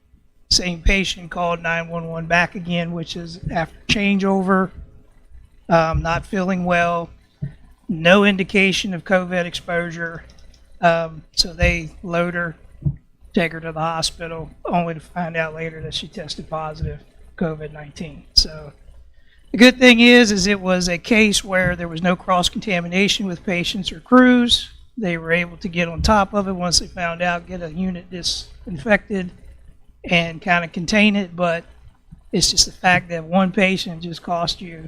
same patient called 911 back again, which is after changeover, not feeling well. no indication of COVID exposure. So they load her, take her to the hospital, only to find out later that she tested positive COVID-19. So the good thing is it was a case where there was no cross-contamination with patients or crews. They were able to get on top of it once they found out, get a unit disinfected and kind of contain it. But it's just the fact that one patient just cost you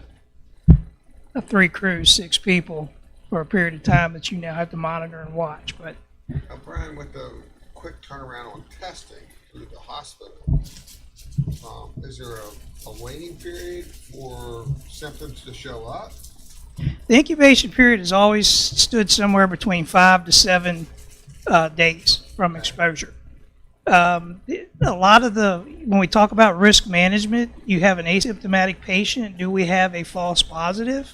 3 crews, 6 people for a period of time that you now have to monitor and watch. But Brian, with the quick turnaround on testing through the hospital, is there a waiting period for symptoms to show up? the incubation period has always stood somewhere between 5 to 7 days from exposure. A lot of when we talk about risk management, you have an asymptomatic patient. Do we have a false positive?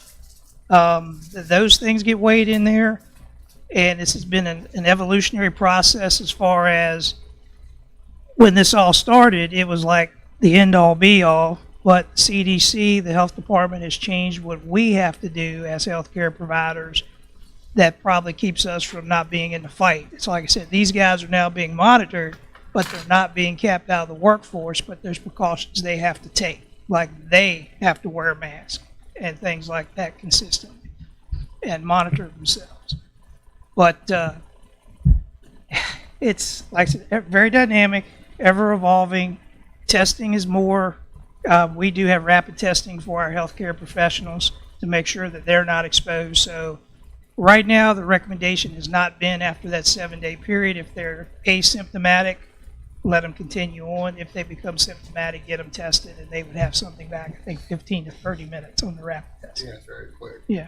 Those things get weighed in there. And this has been an evolutionary process as far as when this all started, it was like the end all be all. But CDC, the health department, has changed what we have to do as healthcare providers that probably keeps us from not being in the fight. It's like I said, these guys are now being monitored, but they're not being kept out of the workforce, but there's precautions they have to take, like they have to wear a mask and things like that consistently and monitor themselves. But it's, like I said, very dynamic, ever evolving. Testing is more. We do have rapid testing for our healthcare professionals to make sure that they're not exposed. So right now, the recommendation has not been after that 7-day period. If they're asymptomatic, let them continue on. If they become symptomatic, get them tested, and they would have something back, I think, 15 to 30 minutes on the rapid test. Yeah, it's very quick. Yeah.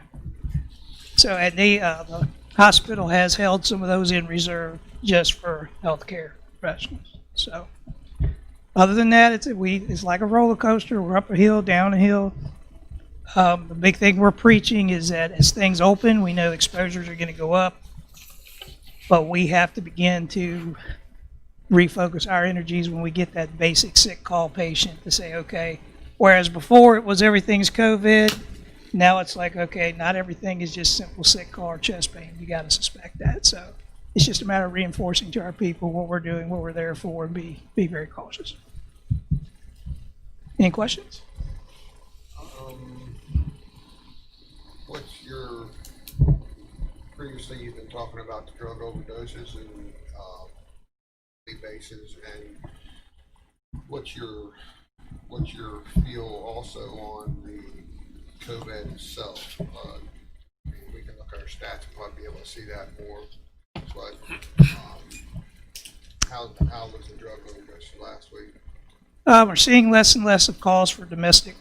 So, and the hospital has held some of those in reserve just for healthcare professionals. So, other than that, it's like a roller coaster. We're up a hill, down a hill. The big thing we're preaching is that as things open, we know exposures are going to go up, but we have to begin to refocus our energies when we get that basic sick call patient to say, okay, whereas before it was everything's COVID, now it's like, okay, not everything is just simple sick call or chest pain. You got to suspect that. So it's just a matter of reinforcing to our people what we're doing, what we're there for, and be very cautious. Any questions? What's your, previously you've been talking about the drug overdoses and bases, and what's your feel also on the COVID itself? I mean, we can look at our stats and probably be able to see that more, but how was the drug overdose last week? We're seeing less and less of calls for domestic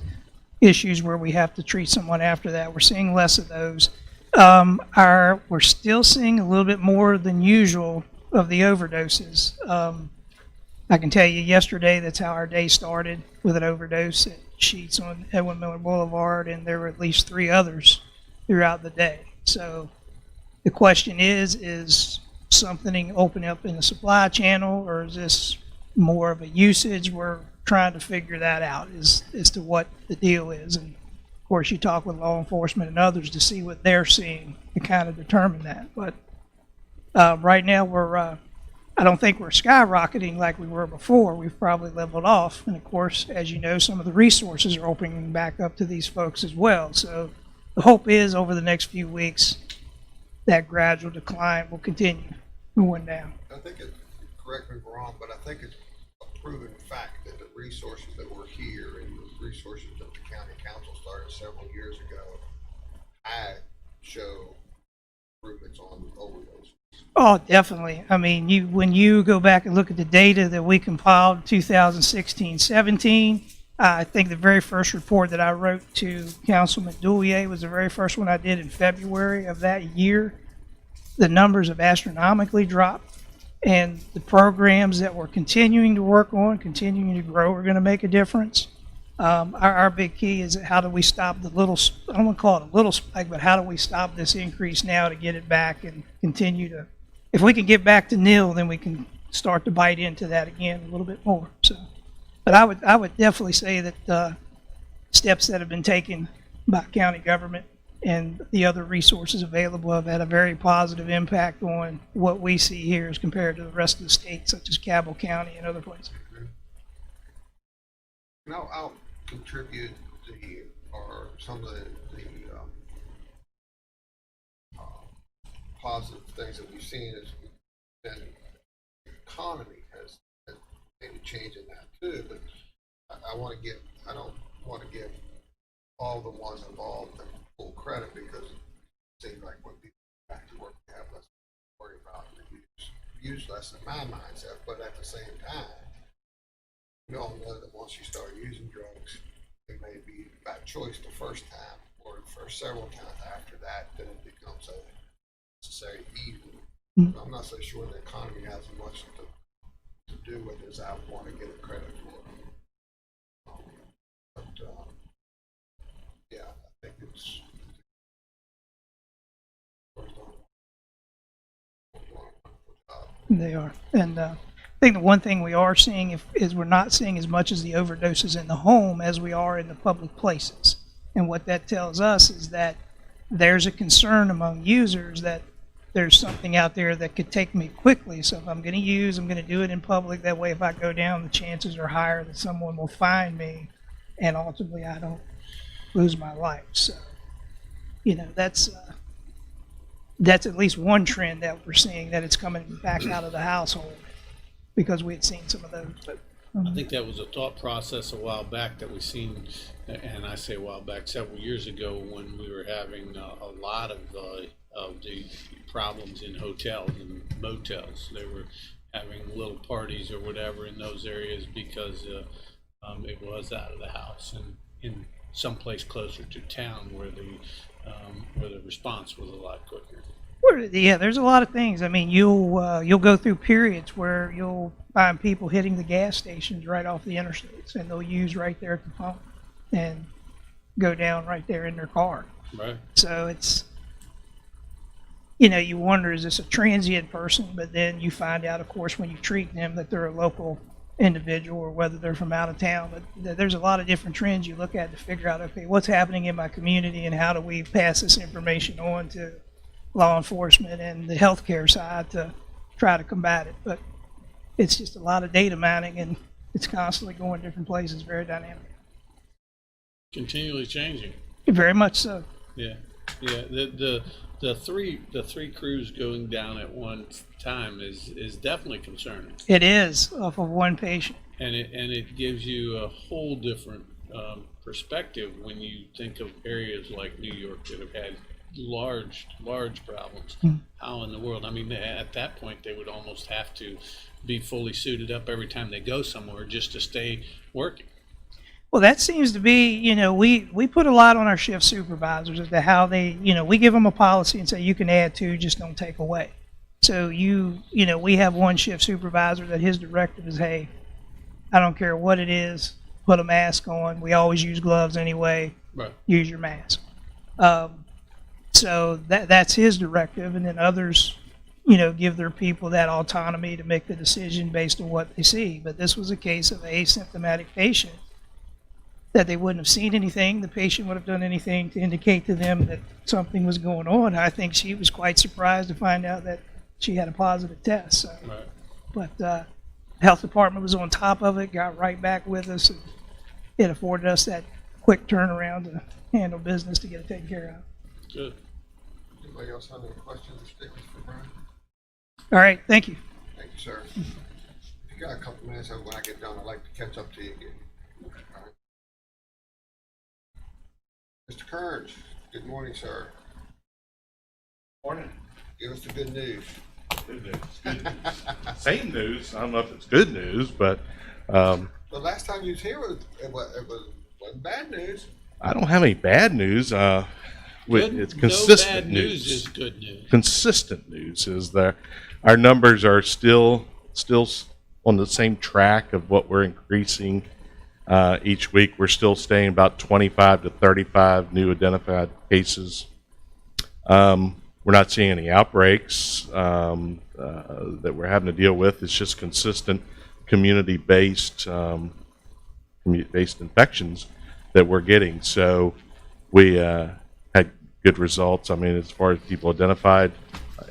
issues where we have to treat someone after that. We're seeing less of those. We're still seeing a little bit more than usual of the overdoses. I can tell you yesterday that's how our day started, with an overdose at Sheets on Edwin Miller Boulevard, and there were at least 3 others throughout the day. So the question is something opening up in the supply channel, or is this more of a usage? We're trying to figure that out as to what the deal is. And of course, you talk with law enforcement and others to see what they're seeing to kind of determine that. But right now, I don't think we're skyrocketing like we were before. We've probably leveled off. And of course, as you know, some of the resources are opening back up to these folks as well. So the hope is over the next few weeks, that gradual decline will continue going down. I think correct me if I'm wrong, but I think it's a proven fact that the resources that were here and the resources that the county council started several years ago had show improvements on overdoses. Oh, definitely. I mean, when you go back and look at the data that we compiled 2016-17, I think the very first report that I wrote to Councilman Douillet was the very first one I did in February of that year. The numbers have astronomically dropped, and the programs that we're continuing to work on, continuing to grow, are going to make a difference. Our big key is how do we stop the little, I don't want to call it a little spike, but how do we stop this increase now to get it back and continue to, if we can get back to nil, then we can start to bite into that again a little bit more. So, but I would definitely say that steps that have been taken by county government and the other resources available have had a very positive impact on what we see here as compared to the rest of the state, such as Cabell County and other places. And I'll contribute or some of the positive things that we've seen is then the economy has made a change in that too. But I don't want to give all the ones involved the full credit, because it seems like when people go back to work, they have less to worry about and use less in my mindset. But at the same time, we all know that once you start using drugs, it may be a bad choice the first time, or for several times after that, then it becomes a necessary evil. So I'm not so sure the economy has much to do with it as I want to get a credit for. Yeah, I think it's. They are. And I think the one thing we are seeing is we're not seeing as much as the overdoses in the home as we are in the public places. And what that tells us is that there's a concern among users that there's something out there that could take me quickly. So if I'm going to use, I'm going to do it in public. That way, if I go down, the chances are higher that someone will find me, and ultimately I don't lose my life. So, that's at least one trend that we're seeing, that it's coming back out of the household, because we had seen some of those. But I think that was a thought process a while back that we seen, and I say a while back, several years ago, when we were having a lot of the problems in hotels and motels. They were having little parties or whatever in those areas because it was out of the house and in some place closer to town where the response was a lot quicker. Yeah, there's a lot of things. I mean, you'll go through periods where you'll find people hitting the gas stations right off the interstates, and they'll use right there at the pump and go down right there in their car. Right. So it's, you wonder, is this a transient person? But then you find out, of course, when you treat them, that they're a local individual or whether they're from out of town. But there's a lot of different trends you look at to figure out, okay, what's happening in my community and how do we pass this information on to law enforcement and the healthcare side to try to combat it. But it's just a lot of data mining, and it's constantly going different places, very dynamic. Continually changing. Very much so. Yeah. The three crews going down at one time is definitely concerning. It is, off of one patient. And it gives you a whole different perspective when you think of areas like New York that have had large problems. How in the world? I mean, at that point, they would almost have to be fully suited up every time they go somewhere just to stay working. Well, that seems to be, we put a lot on our shift supervisors as to how they, we give them a policy and say you can add to, just don't take away. So we have one shift supervisor that his directive is, hey, I don't care what it is, put a mask on. We always use gloves anyway. Right. Use your mask. So that's his directive, and then others, give their people that autonomy to make the decision based on what they see. But this was a case of an asymptomatic patient that they wouldn't have seen anything. The patient would have done anything to indicate to them that something was going on. I think she was quite surprised to find out that she had a positive test. So. Right. But the health department was on top of it, got right back with us, and it afforded us that quick turnaround to handle business to get it taken care of. Good. Anybody else have any questions or statements for Brian? All right, thank you. Thank you, sir. If you got a couple minutes, when I get done, I'd like to catch up to you again. All right. Mr. Kearns, good morning, sir. Morning. Give us the good news. Good news. Good news. Same news. I don't know if it's good news, but The last time you was here, it wasn't bad news. I don't have any bad news. Good. It's consistent No bad news is good news. Consistent news is that our numbers are still on the same track of what we're increasing each week. We're still staying about 25 to 35 new identified cases. We're not seeing any outbreaks that we're having to deal with. It's just consistent community-based infections that we're getting. So we had good results. I mean, as far as people identified,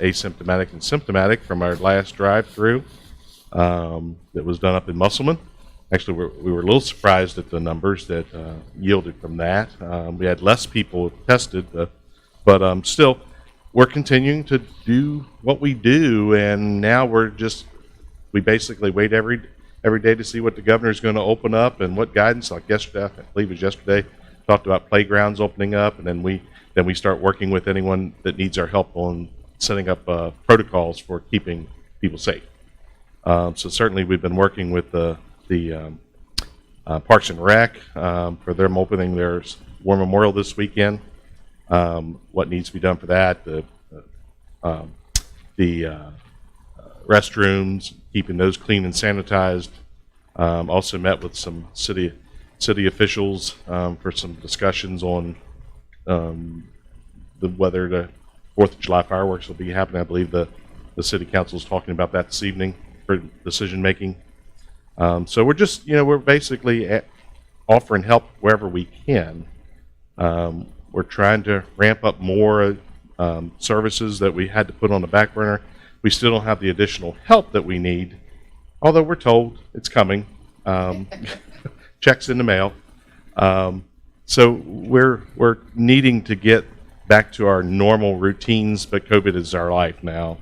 asymptomatic and symptomatic from our last drive-through that was done up in Musselman. Actually, we were a little surprised at the numbers that yielded from that. We had less people tested, but still, we're continuing to do what we do, and now we basically wait every day to see what the governor is going to open up and what guidance. Like yesterday, I believe it was yesterday, talked about playgrounds opening up, and then we start working with anyone that needs our help on setting up protocols for keeping people safe. So certainly we've been working with the Parks and Rec for them opening their War Memorial this weekend. What needs to be done for that? The restrooms, keeping those clean and sanitized. Also met with some city officials for some discussions on whether the 4th of July fireworks will be happening. I believe the city council is talking about that this evening for decision making. So we're basically offering help wherever we can. We're trying to ramp up more services that we had to put on the back burner. We still don't have the additional help that we need, although we're told it's coming. Checks in the mail. So we're needing to get back to our normal routines, but COVID is our life now.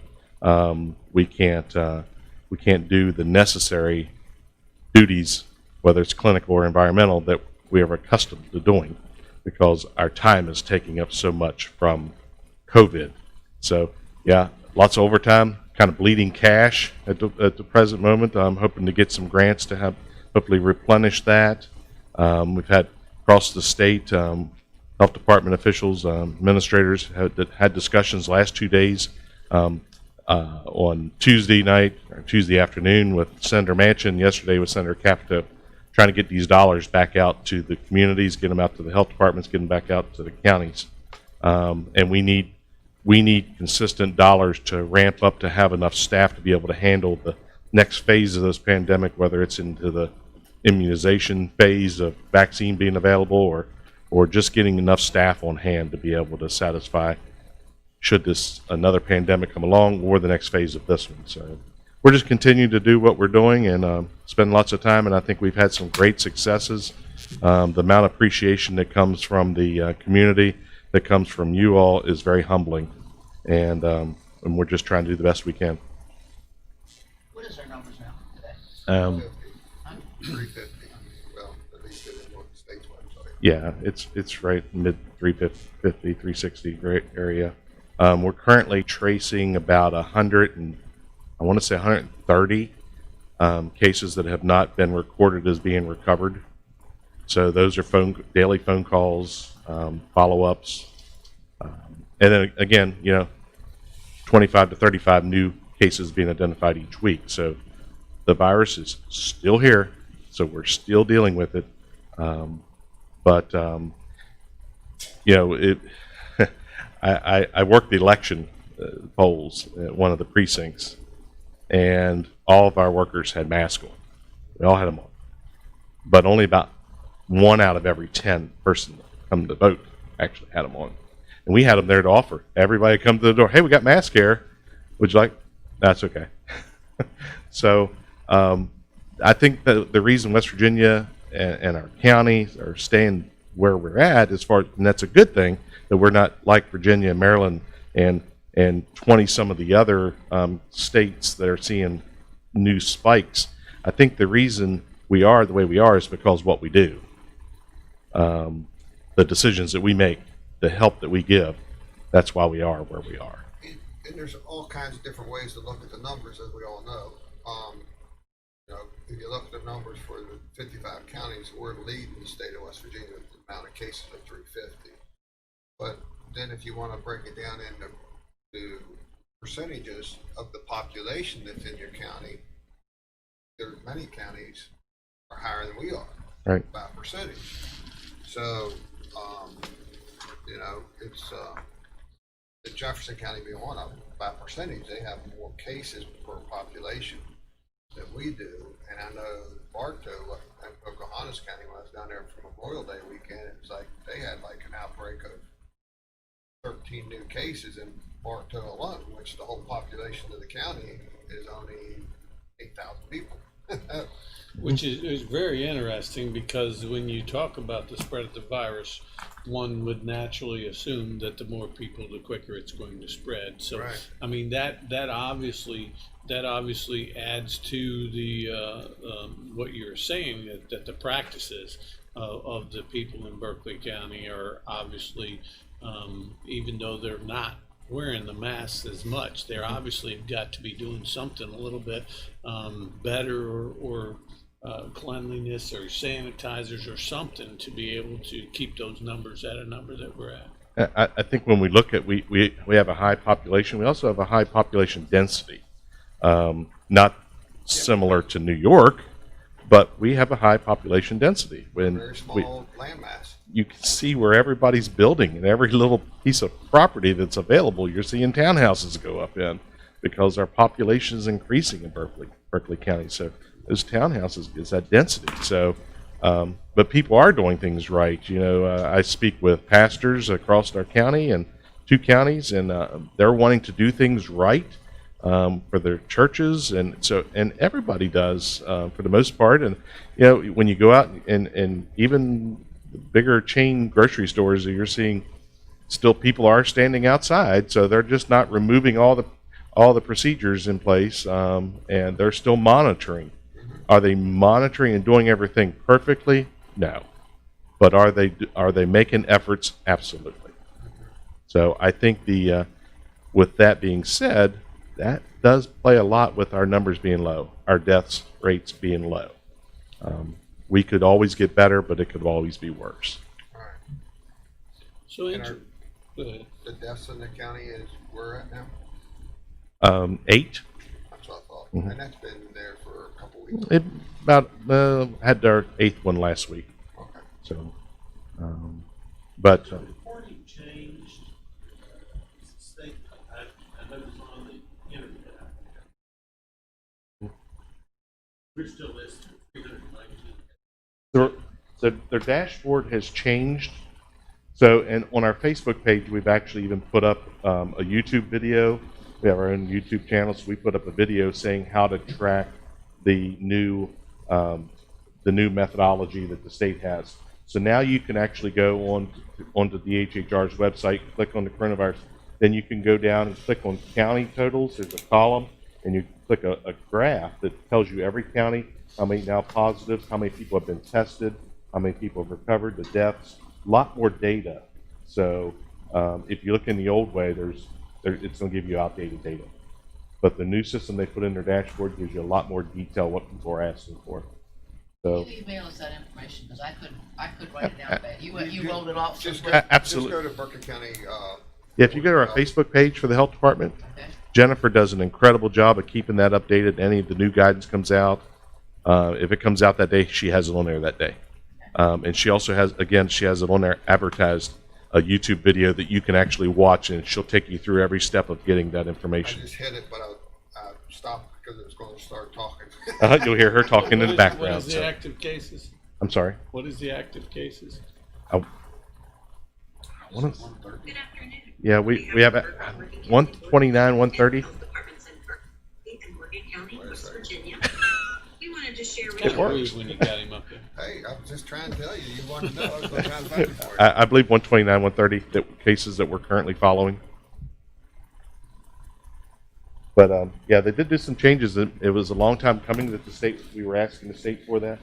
We can't do the necessary duties, whether it's clinical or environmental, that we are accustomed to doing, because our time is taking up so much from COVID. So yeah, lots of overtime, kind of bleeding cash at the present moment. I'm hoping to get some grants to hopefully replenish that. We've had across the state health department officials, administrators had discussions last 2 days on Tuesday night or Tuesday afternoon with Senator Manchin, yesterday with Senator Capito, trying to get these dollars back out to the communities, get them out to the health departments, get them back out to the counties. And we need consistent dollars to ramp up to have enough staff to be able to handle the next phase of this pandemic, whether it's into the immunization phase of vaccine being available or just getting enough staff on hand to be able to satisfy should another pandemic come along or the next phase of this one. So we're just continuing to do what we're doing and spend lots of time, and I think we've had some great successes. The amount of appreciation that comes from the community, that comes from you all, is very humbling, and we're just trying to do the best we can. What is our numbers now today? 350. Well, at least it is what the state's website. Yeah, it's right mid 350, 360 area. We're currently tracing about 130 cases that have not been recorded as being recovered. So those are daily phone calls, follow-ups, and then again, 25 to 35 new cases being identified each week. So the virus is still here, so we're still dealing with it. I worked the election polls at one of the precincts, and all of our workers had masks on. We all had them on, but only about 1 out of every 10 person that come to vote actually had them on. And we had them there to offer everybody come to the door. Hey, we got masks here. Would you like? That's okay. So I think that the reason West Virginia and our counties are staying where we're at, and that's a good thing, that we're not like Virginia and Maryland and 20 some of the other states that are seeing new spikes. I think the reason we are the way we are is because what we do, the decisions that we make, the help that we give. That's why we are where we are. And there's all kinds of different ways to look at the numbers, as we all know. If you look at the numbers for the 55 counties, we're leading the state of West Virginia with the amount of cases of 350. But then if you want to break it down into percentages of the population that's in your county, there's many counties are higher than we are, Right. by percentage. So, it's the Jefferson County being one of them, by percentage, they have more cases per population than we do. And I know Bartow and Pocahontas County, when I was down there for Memorial Day weekend, it was like they had like an outbreak of 13 new cases in Bartow alone, which the whole population of the county is only 8,000 people. Which is very interesting, because when you talk about the spread of the virus, one would naturally assume that the more people, the quicker it's going to spread. So, Right. I mean, that obviously adds to the what you're saying, that the practices of the people in Berkeley County are obviously, even though they're not wearing the masks as much, they're obviously got to be doing something a little bit better, or cleanliness or sanitizers or something, to be able to keep those numbers at a number that we're at. I think when we look at, we have a high population, we also have a high population density. Not similar to New York, but we have a high population density. When Very small landmass. you can see where everybody's building, and every little piece of property that's available, you're seeing townhouses go up in, because our population is increasing in Berkeley County. So those townhouses gives that density. So, but people are doing things right. You know, I speak with pastors across our county and 2 counties, and they're wanting to do things right for their churches, and everybody does for the most part. And you know, when you go out and even the bigger chain grocery stores, you're seeing still people are standing outside, so they're just not removing all the procedures in place, and they're still monitoring. Are they monitoring and doing everything perfectly? No. But are they making efforts? Absolutely. So I think with that being said, that does play a lot with our numbers being low, our deaths rates being low. We could always get better, but it could always be worse. All right. So, And go ahead. the deaths in the county is where at now? 8. That's what I thought. Mhm. And that's been there for a couple weeks. It had our 8th one last week. Okay. So, but Reporting changed, state, I noticed on the internet. We're still listed 319. their dashboard has changed. So, and on our Facebook page, we've actually even put up a YouTube video. We have our own YouTube channel, so we put up a video saying how to track the new methodology that the state has. So now you can actually go onto DHHR's website, click on the coronavirus, then you can go down and click on county totals. There's a column, and you click a graph that tells you every county, how many now positives, how many people have been tested, how many people have recovered, the deaths, a lot more data. So if you look in the old way, it's going to give you outdated data. But the new system they put in their dashboard gives you a lot more detail what people are asking for. So Can you email us that information, because I could write it down bad. You rolled it off. Just so go, quick. absolutely. Just go to Berkeley County. if you go to our Facebook page for the health department, Okay. Jennifer does an incredible job of keeping that updated. Any of the new guidance comes out. If it comes out that day, she has it on there that day. And she also has it on there advertised, a YouTube video that you can actually watch, and she'll take you through every step of getting that I information. just hit it, but I stopped because it was going to start talking. You'll hear her talking in the What background. is the So. active cases? I'm sorry. What is the active cases? Yeah, we have 129, 130. Can't believe when you got him up there. Hey, I was just trying to tell you. You wanted to know. I was going to try to find it for you. I believe 129, 130 cases that we're currently following. But yeah, they did do some changes. It was a long time coming that we were asking the state for that.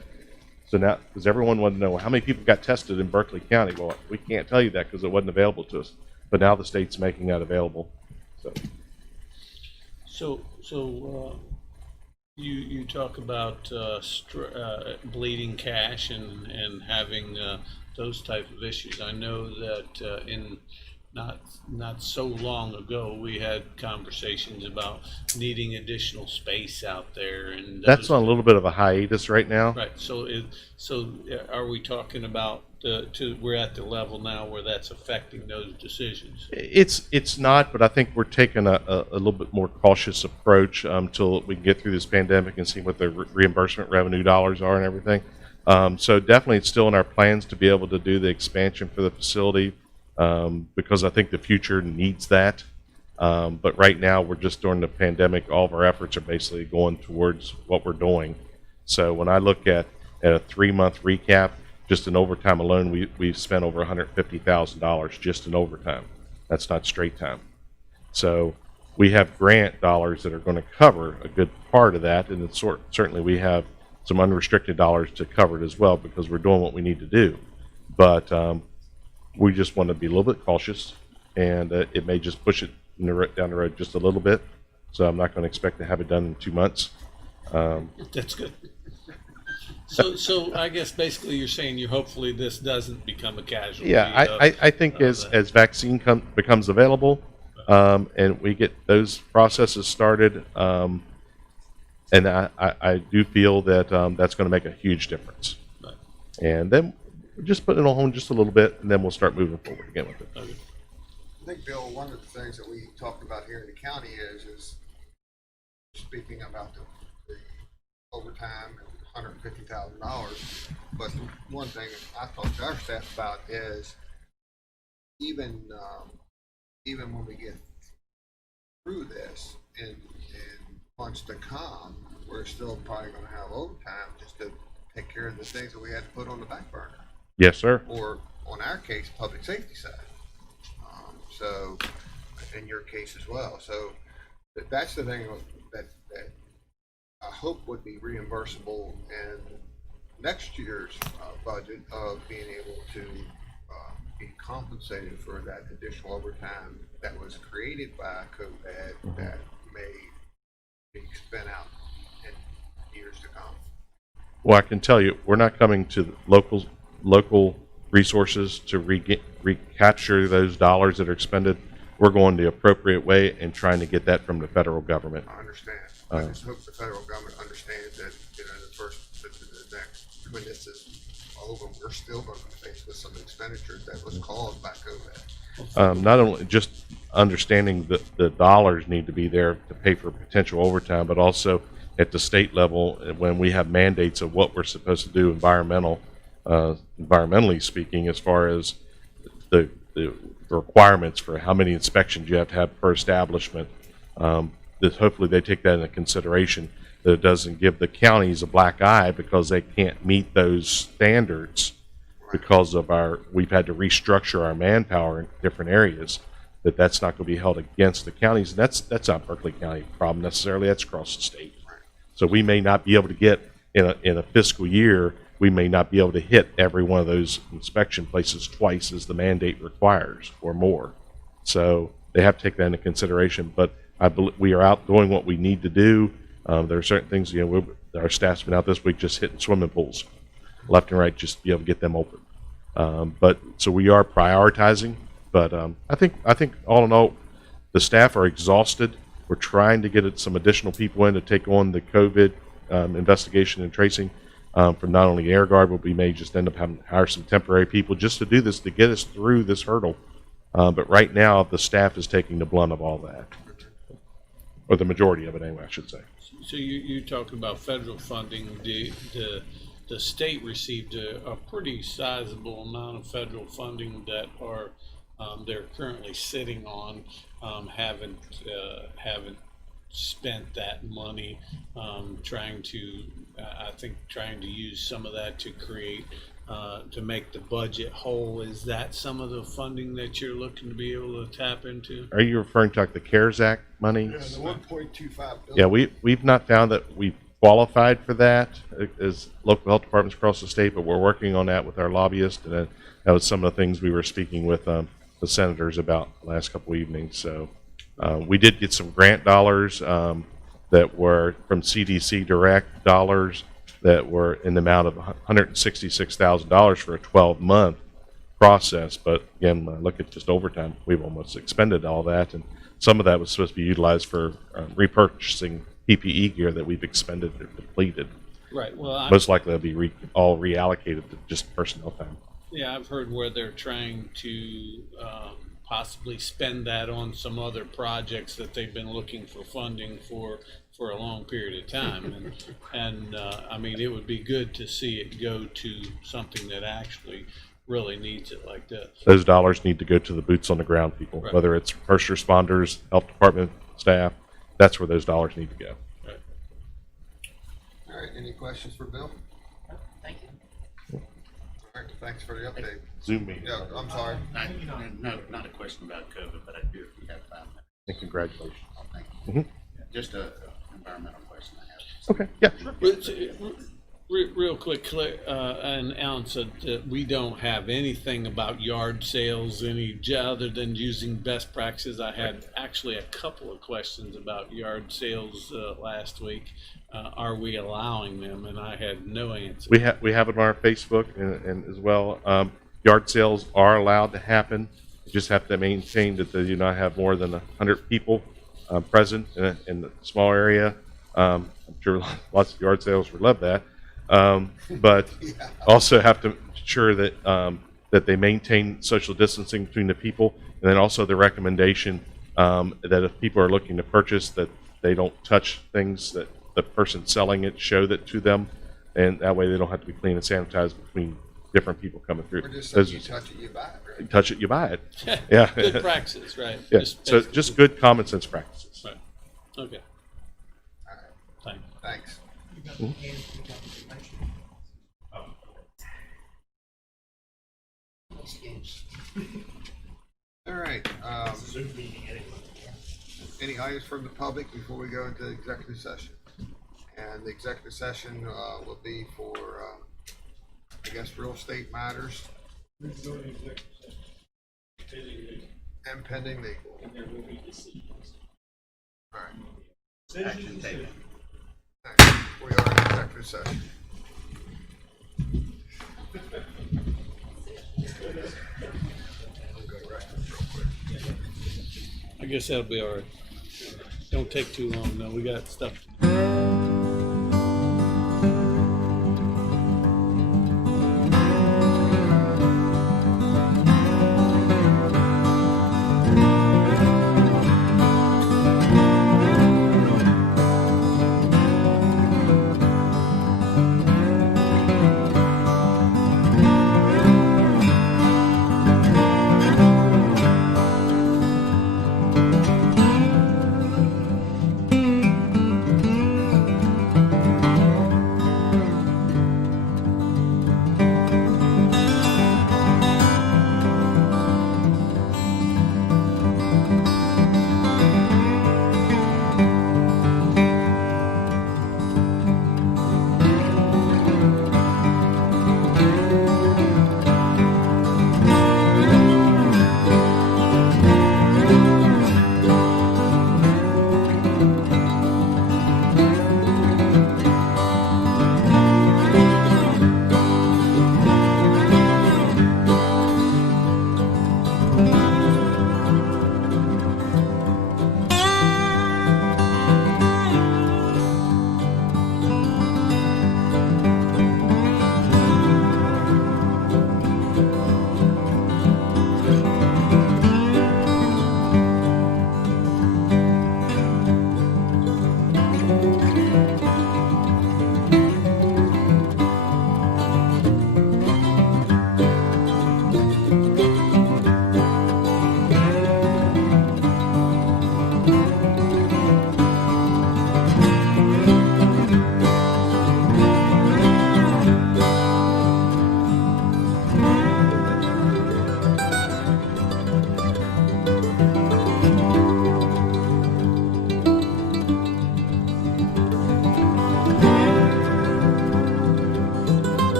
So now, because everyone wanted to know how many people got tested in Berkeley County. Well, we can't tell you that because it wasn't available to us. But now the state's making that available. So you talk about bleeding cash and having those type of issues. I know that in not so long ago we had conversations about needing additional space out there, and That's on a little bit of a hiatus right now. right. So are we talking about we're at the level now where that's affecting those decisions? It's not, but I think we're taking a little bit more cautious approach until we can get through this pandemic and see what the reimbursement revenue dollars are and everything. So definitely it's still in our plans to be able to do the expansion for the facility because I think the future needs that. But right now, we're just during the pandemic, all of our efforts are basically going towards what we're doing. So when I look at a 3-month recap, just in overtime alone, we've spent over $150,000 just in overtime. That's not straight time. So we have grant dollars that are going to cover a good part of that, and it's certainly we have some unrestricted dollars to cover it as well because we're doing what we need to do. But we just want to be a little bit cautious, and it may just push it down the road just a little bit. So I'm not going to expect to have it done in 2 months. That's good. So I guess basically you're saying hopefully this doesn't become a casualty. Yeah, I think as vaccine becomes available, and we get those processes started, and I do feel that that's going to make a huge difference. Right. And then we'll just put it on hold just a little bit, and then we'll start moving forward again with it. Okay. I think, Bill, one of the things that we talked about here in the county is speaking about the overtime and $150,000. But one thing I talked to our staff about is even when we get through this in months to come, we're still probably going to have overtime just to take care of the things that we had to put on the back burner. Yes, sir. Or on our case, public safety side. So, in your case as well. So, that's the thing that I hope would be reimbursable in next year's budget of being able to be compensated for that additional overtime that was created by COVID that may be spent out in years to come. Well, I can tell you, we're not coming to local resources to recapture those dollars that are expended. We're going the appropriate way and trying to get that from the federal government. I understand. I just hope the federal government understands that, the next, when this is over, we're still going to be faced with some expenditures that was caused by COVID. Not only just understanding that the dollars need to be there to pay for potential overtime, but also at the state level when we have mandates of what we're supposed to do environmentally speaking, as far as the requirements for how many inspections you have to have per establishment. That hopefully they take that into consideration, that it doesn't give the counties a black eye because they can't meet those standards because of we've had to restructure our manpower in different areas, that's not going to be held against the counties. And that's not Berkeley County problem necessarily, that's across the state. So we may not be able to get in a fiscal year, we may not be able to hit every one of those inspection places twice as the mandate requires or more. So they have to take that into consideration. But I believe we are out doing what we need to do. There are certain things, our staff's been out this week just hitting swimming pools left and right just to be able to get them open. But so we are prioritizing. But I think all in all, the staff are exhausted. We're trying to get some additional people in to take on the COVID investigation and tracing. From not only Air Guard, but we may just end up having to hire some temporary people just to do this, to get us through this hurdle. But right now, the staff is taking the blunt of all that, or the majority of it anyway, I should say. So you're talking about federal funding. The state received a pretty sizable amount of federal funding that they're currently sitting on, haven't spent that money, trying to use some of that to create to make the budget whole. Is that some of the funding that you're looking to be able to tap into? Are you referring to like the CARES Act money? Yeah, the 1.25 billion. Yeah, we've not found that we've qualified for that as local health departments across the state, but we're working on that with our lobbyists, and that was some of the things we were speaking with the senators about the last couple evenings. So we did get some grant dollars that were from CDC direct dollars that were in the amount of $166,000 for a 12-month process. But again, when I look at just overtime, we've almost expended all that, and some of that was supposed to be utilized for repurchasing PPE gear that we've expended or depleted. Right. Well, most likely it'll be all reallocated to just personnel time. Yeah, I've heard where they're trying to possibly spend that on some other projects that they've been looking for funding for a long period of time, and I mean, it would be good to see it go to something that actually really needs it like this. Those dollars need to go to the boots on the ground people, Right. whether it's first responders, health department staff. That's where those dollars need to go. Right. All right, any questions for Bill? Thank you. All right, thanks for the update. Zoom meeting. Yeah, I'm sorry. No, not a question about COVID, but I do if we have 5 minutes. And congratulations. Oh, thank Mhm. you. Just a environmental question I have. Okay, yeah, sure. Real quick, and Alan said that we don't have anything about yard sales other than using best practices. I had actually a couple of questions about yard sales last week. Are we allowing them? And I had no answer. We have it on our Facebook and as well. Yard sales are allowed to happen. You just have to maintain that they do not have more than 100 people present in the small area. I'm sure lots of yard sales would love that. But also have to ensure that that they maintain social distancing between the people, and then also the recommendation that if people are looking to purchase, that they don't touch things that the person selling it, show that to them, and that way they don't have to be clean and sanitized between different people coming through. We're just Those saying you are- touch it, you buy it, right? touch it, you buy it. Yeah. Good practices, right? Yeah. So just good common sense practices. Right. Okay. All right, Thanks. thanks. All right, Zoom meeting anyway. any items from the public before we go into executive session? And the executive session will be for, I guess, real estate matters We can go to executive session. and pending legal. And there will be decisions. All right, Action taken. all right, we are in executive session. I guess that'll be all right. Don't take too long, though. We got stuff.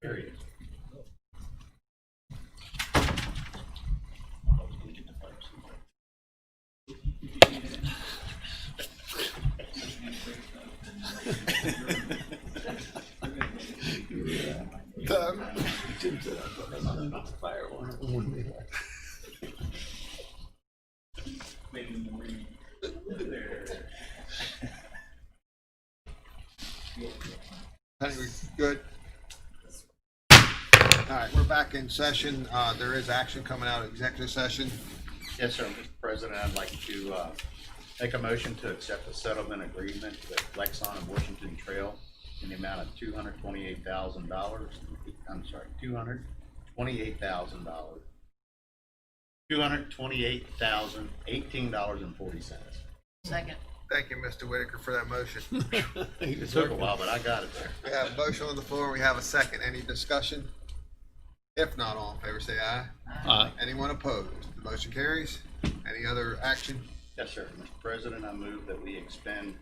There he is. Penny, we good? All right, we're back in session. There is action coming out of executive session. Yes, sir, Mr. President, I'd like to make a motion to accept the settlement agreement with Lexon and Washington Trail in the amount of $228,000. I'm sorry, $228,000. $228,018.40. Second. Thank you, Mr. Whitaker, for that motion. It took a while, but I got it there. We have a motion on the floor. We have a second. Any discussion? If not, all in favor, say aye. Aye. Anyone opposed? The motion carries. Any other action? Yes, sir. Mr. President, I move that we expend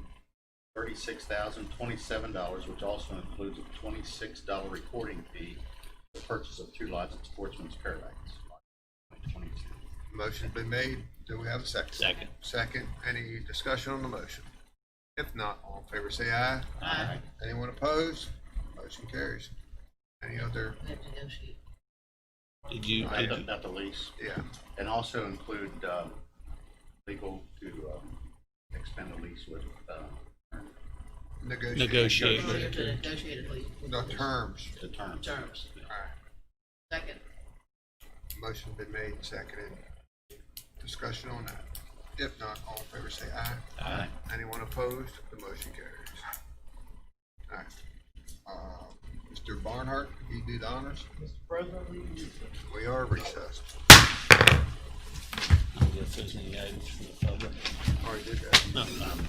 $36,027, which also includes a $26 recording fee for the purchase of 2 lots at Sportsman's Paradise. 2022. Motion's been made. Do we have a second? Second. Second. Any discussion on the motion? If not, all in favor, say aye. Aye. Anyone opposed? Motion carries. Any other? We have to negotiate. Did you, Not the lease. Yeah. And also include legal to expend the lease with Negotiate. Earlier to negotiate at least The terms. the terms. terms. All right. Second. Motion's been made and seconded. Discussion on that. If not, all in favor, say aye. Aye. Anyone opposed? The motion carries. All right. Mr. Barnhart, can you do the honors? Mr. President, We are recessed. I guess there's any items from the public? Already did that. No.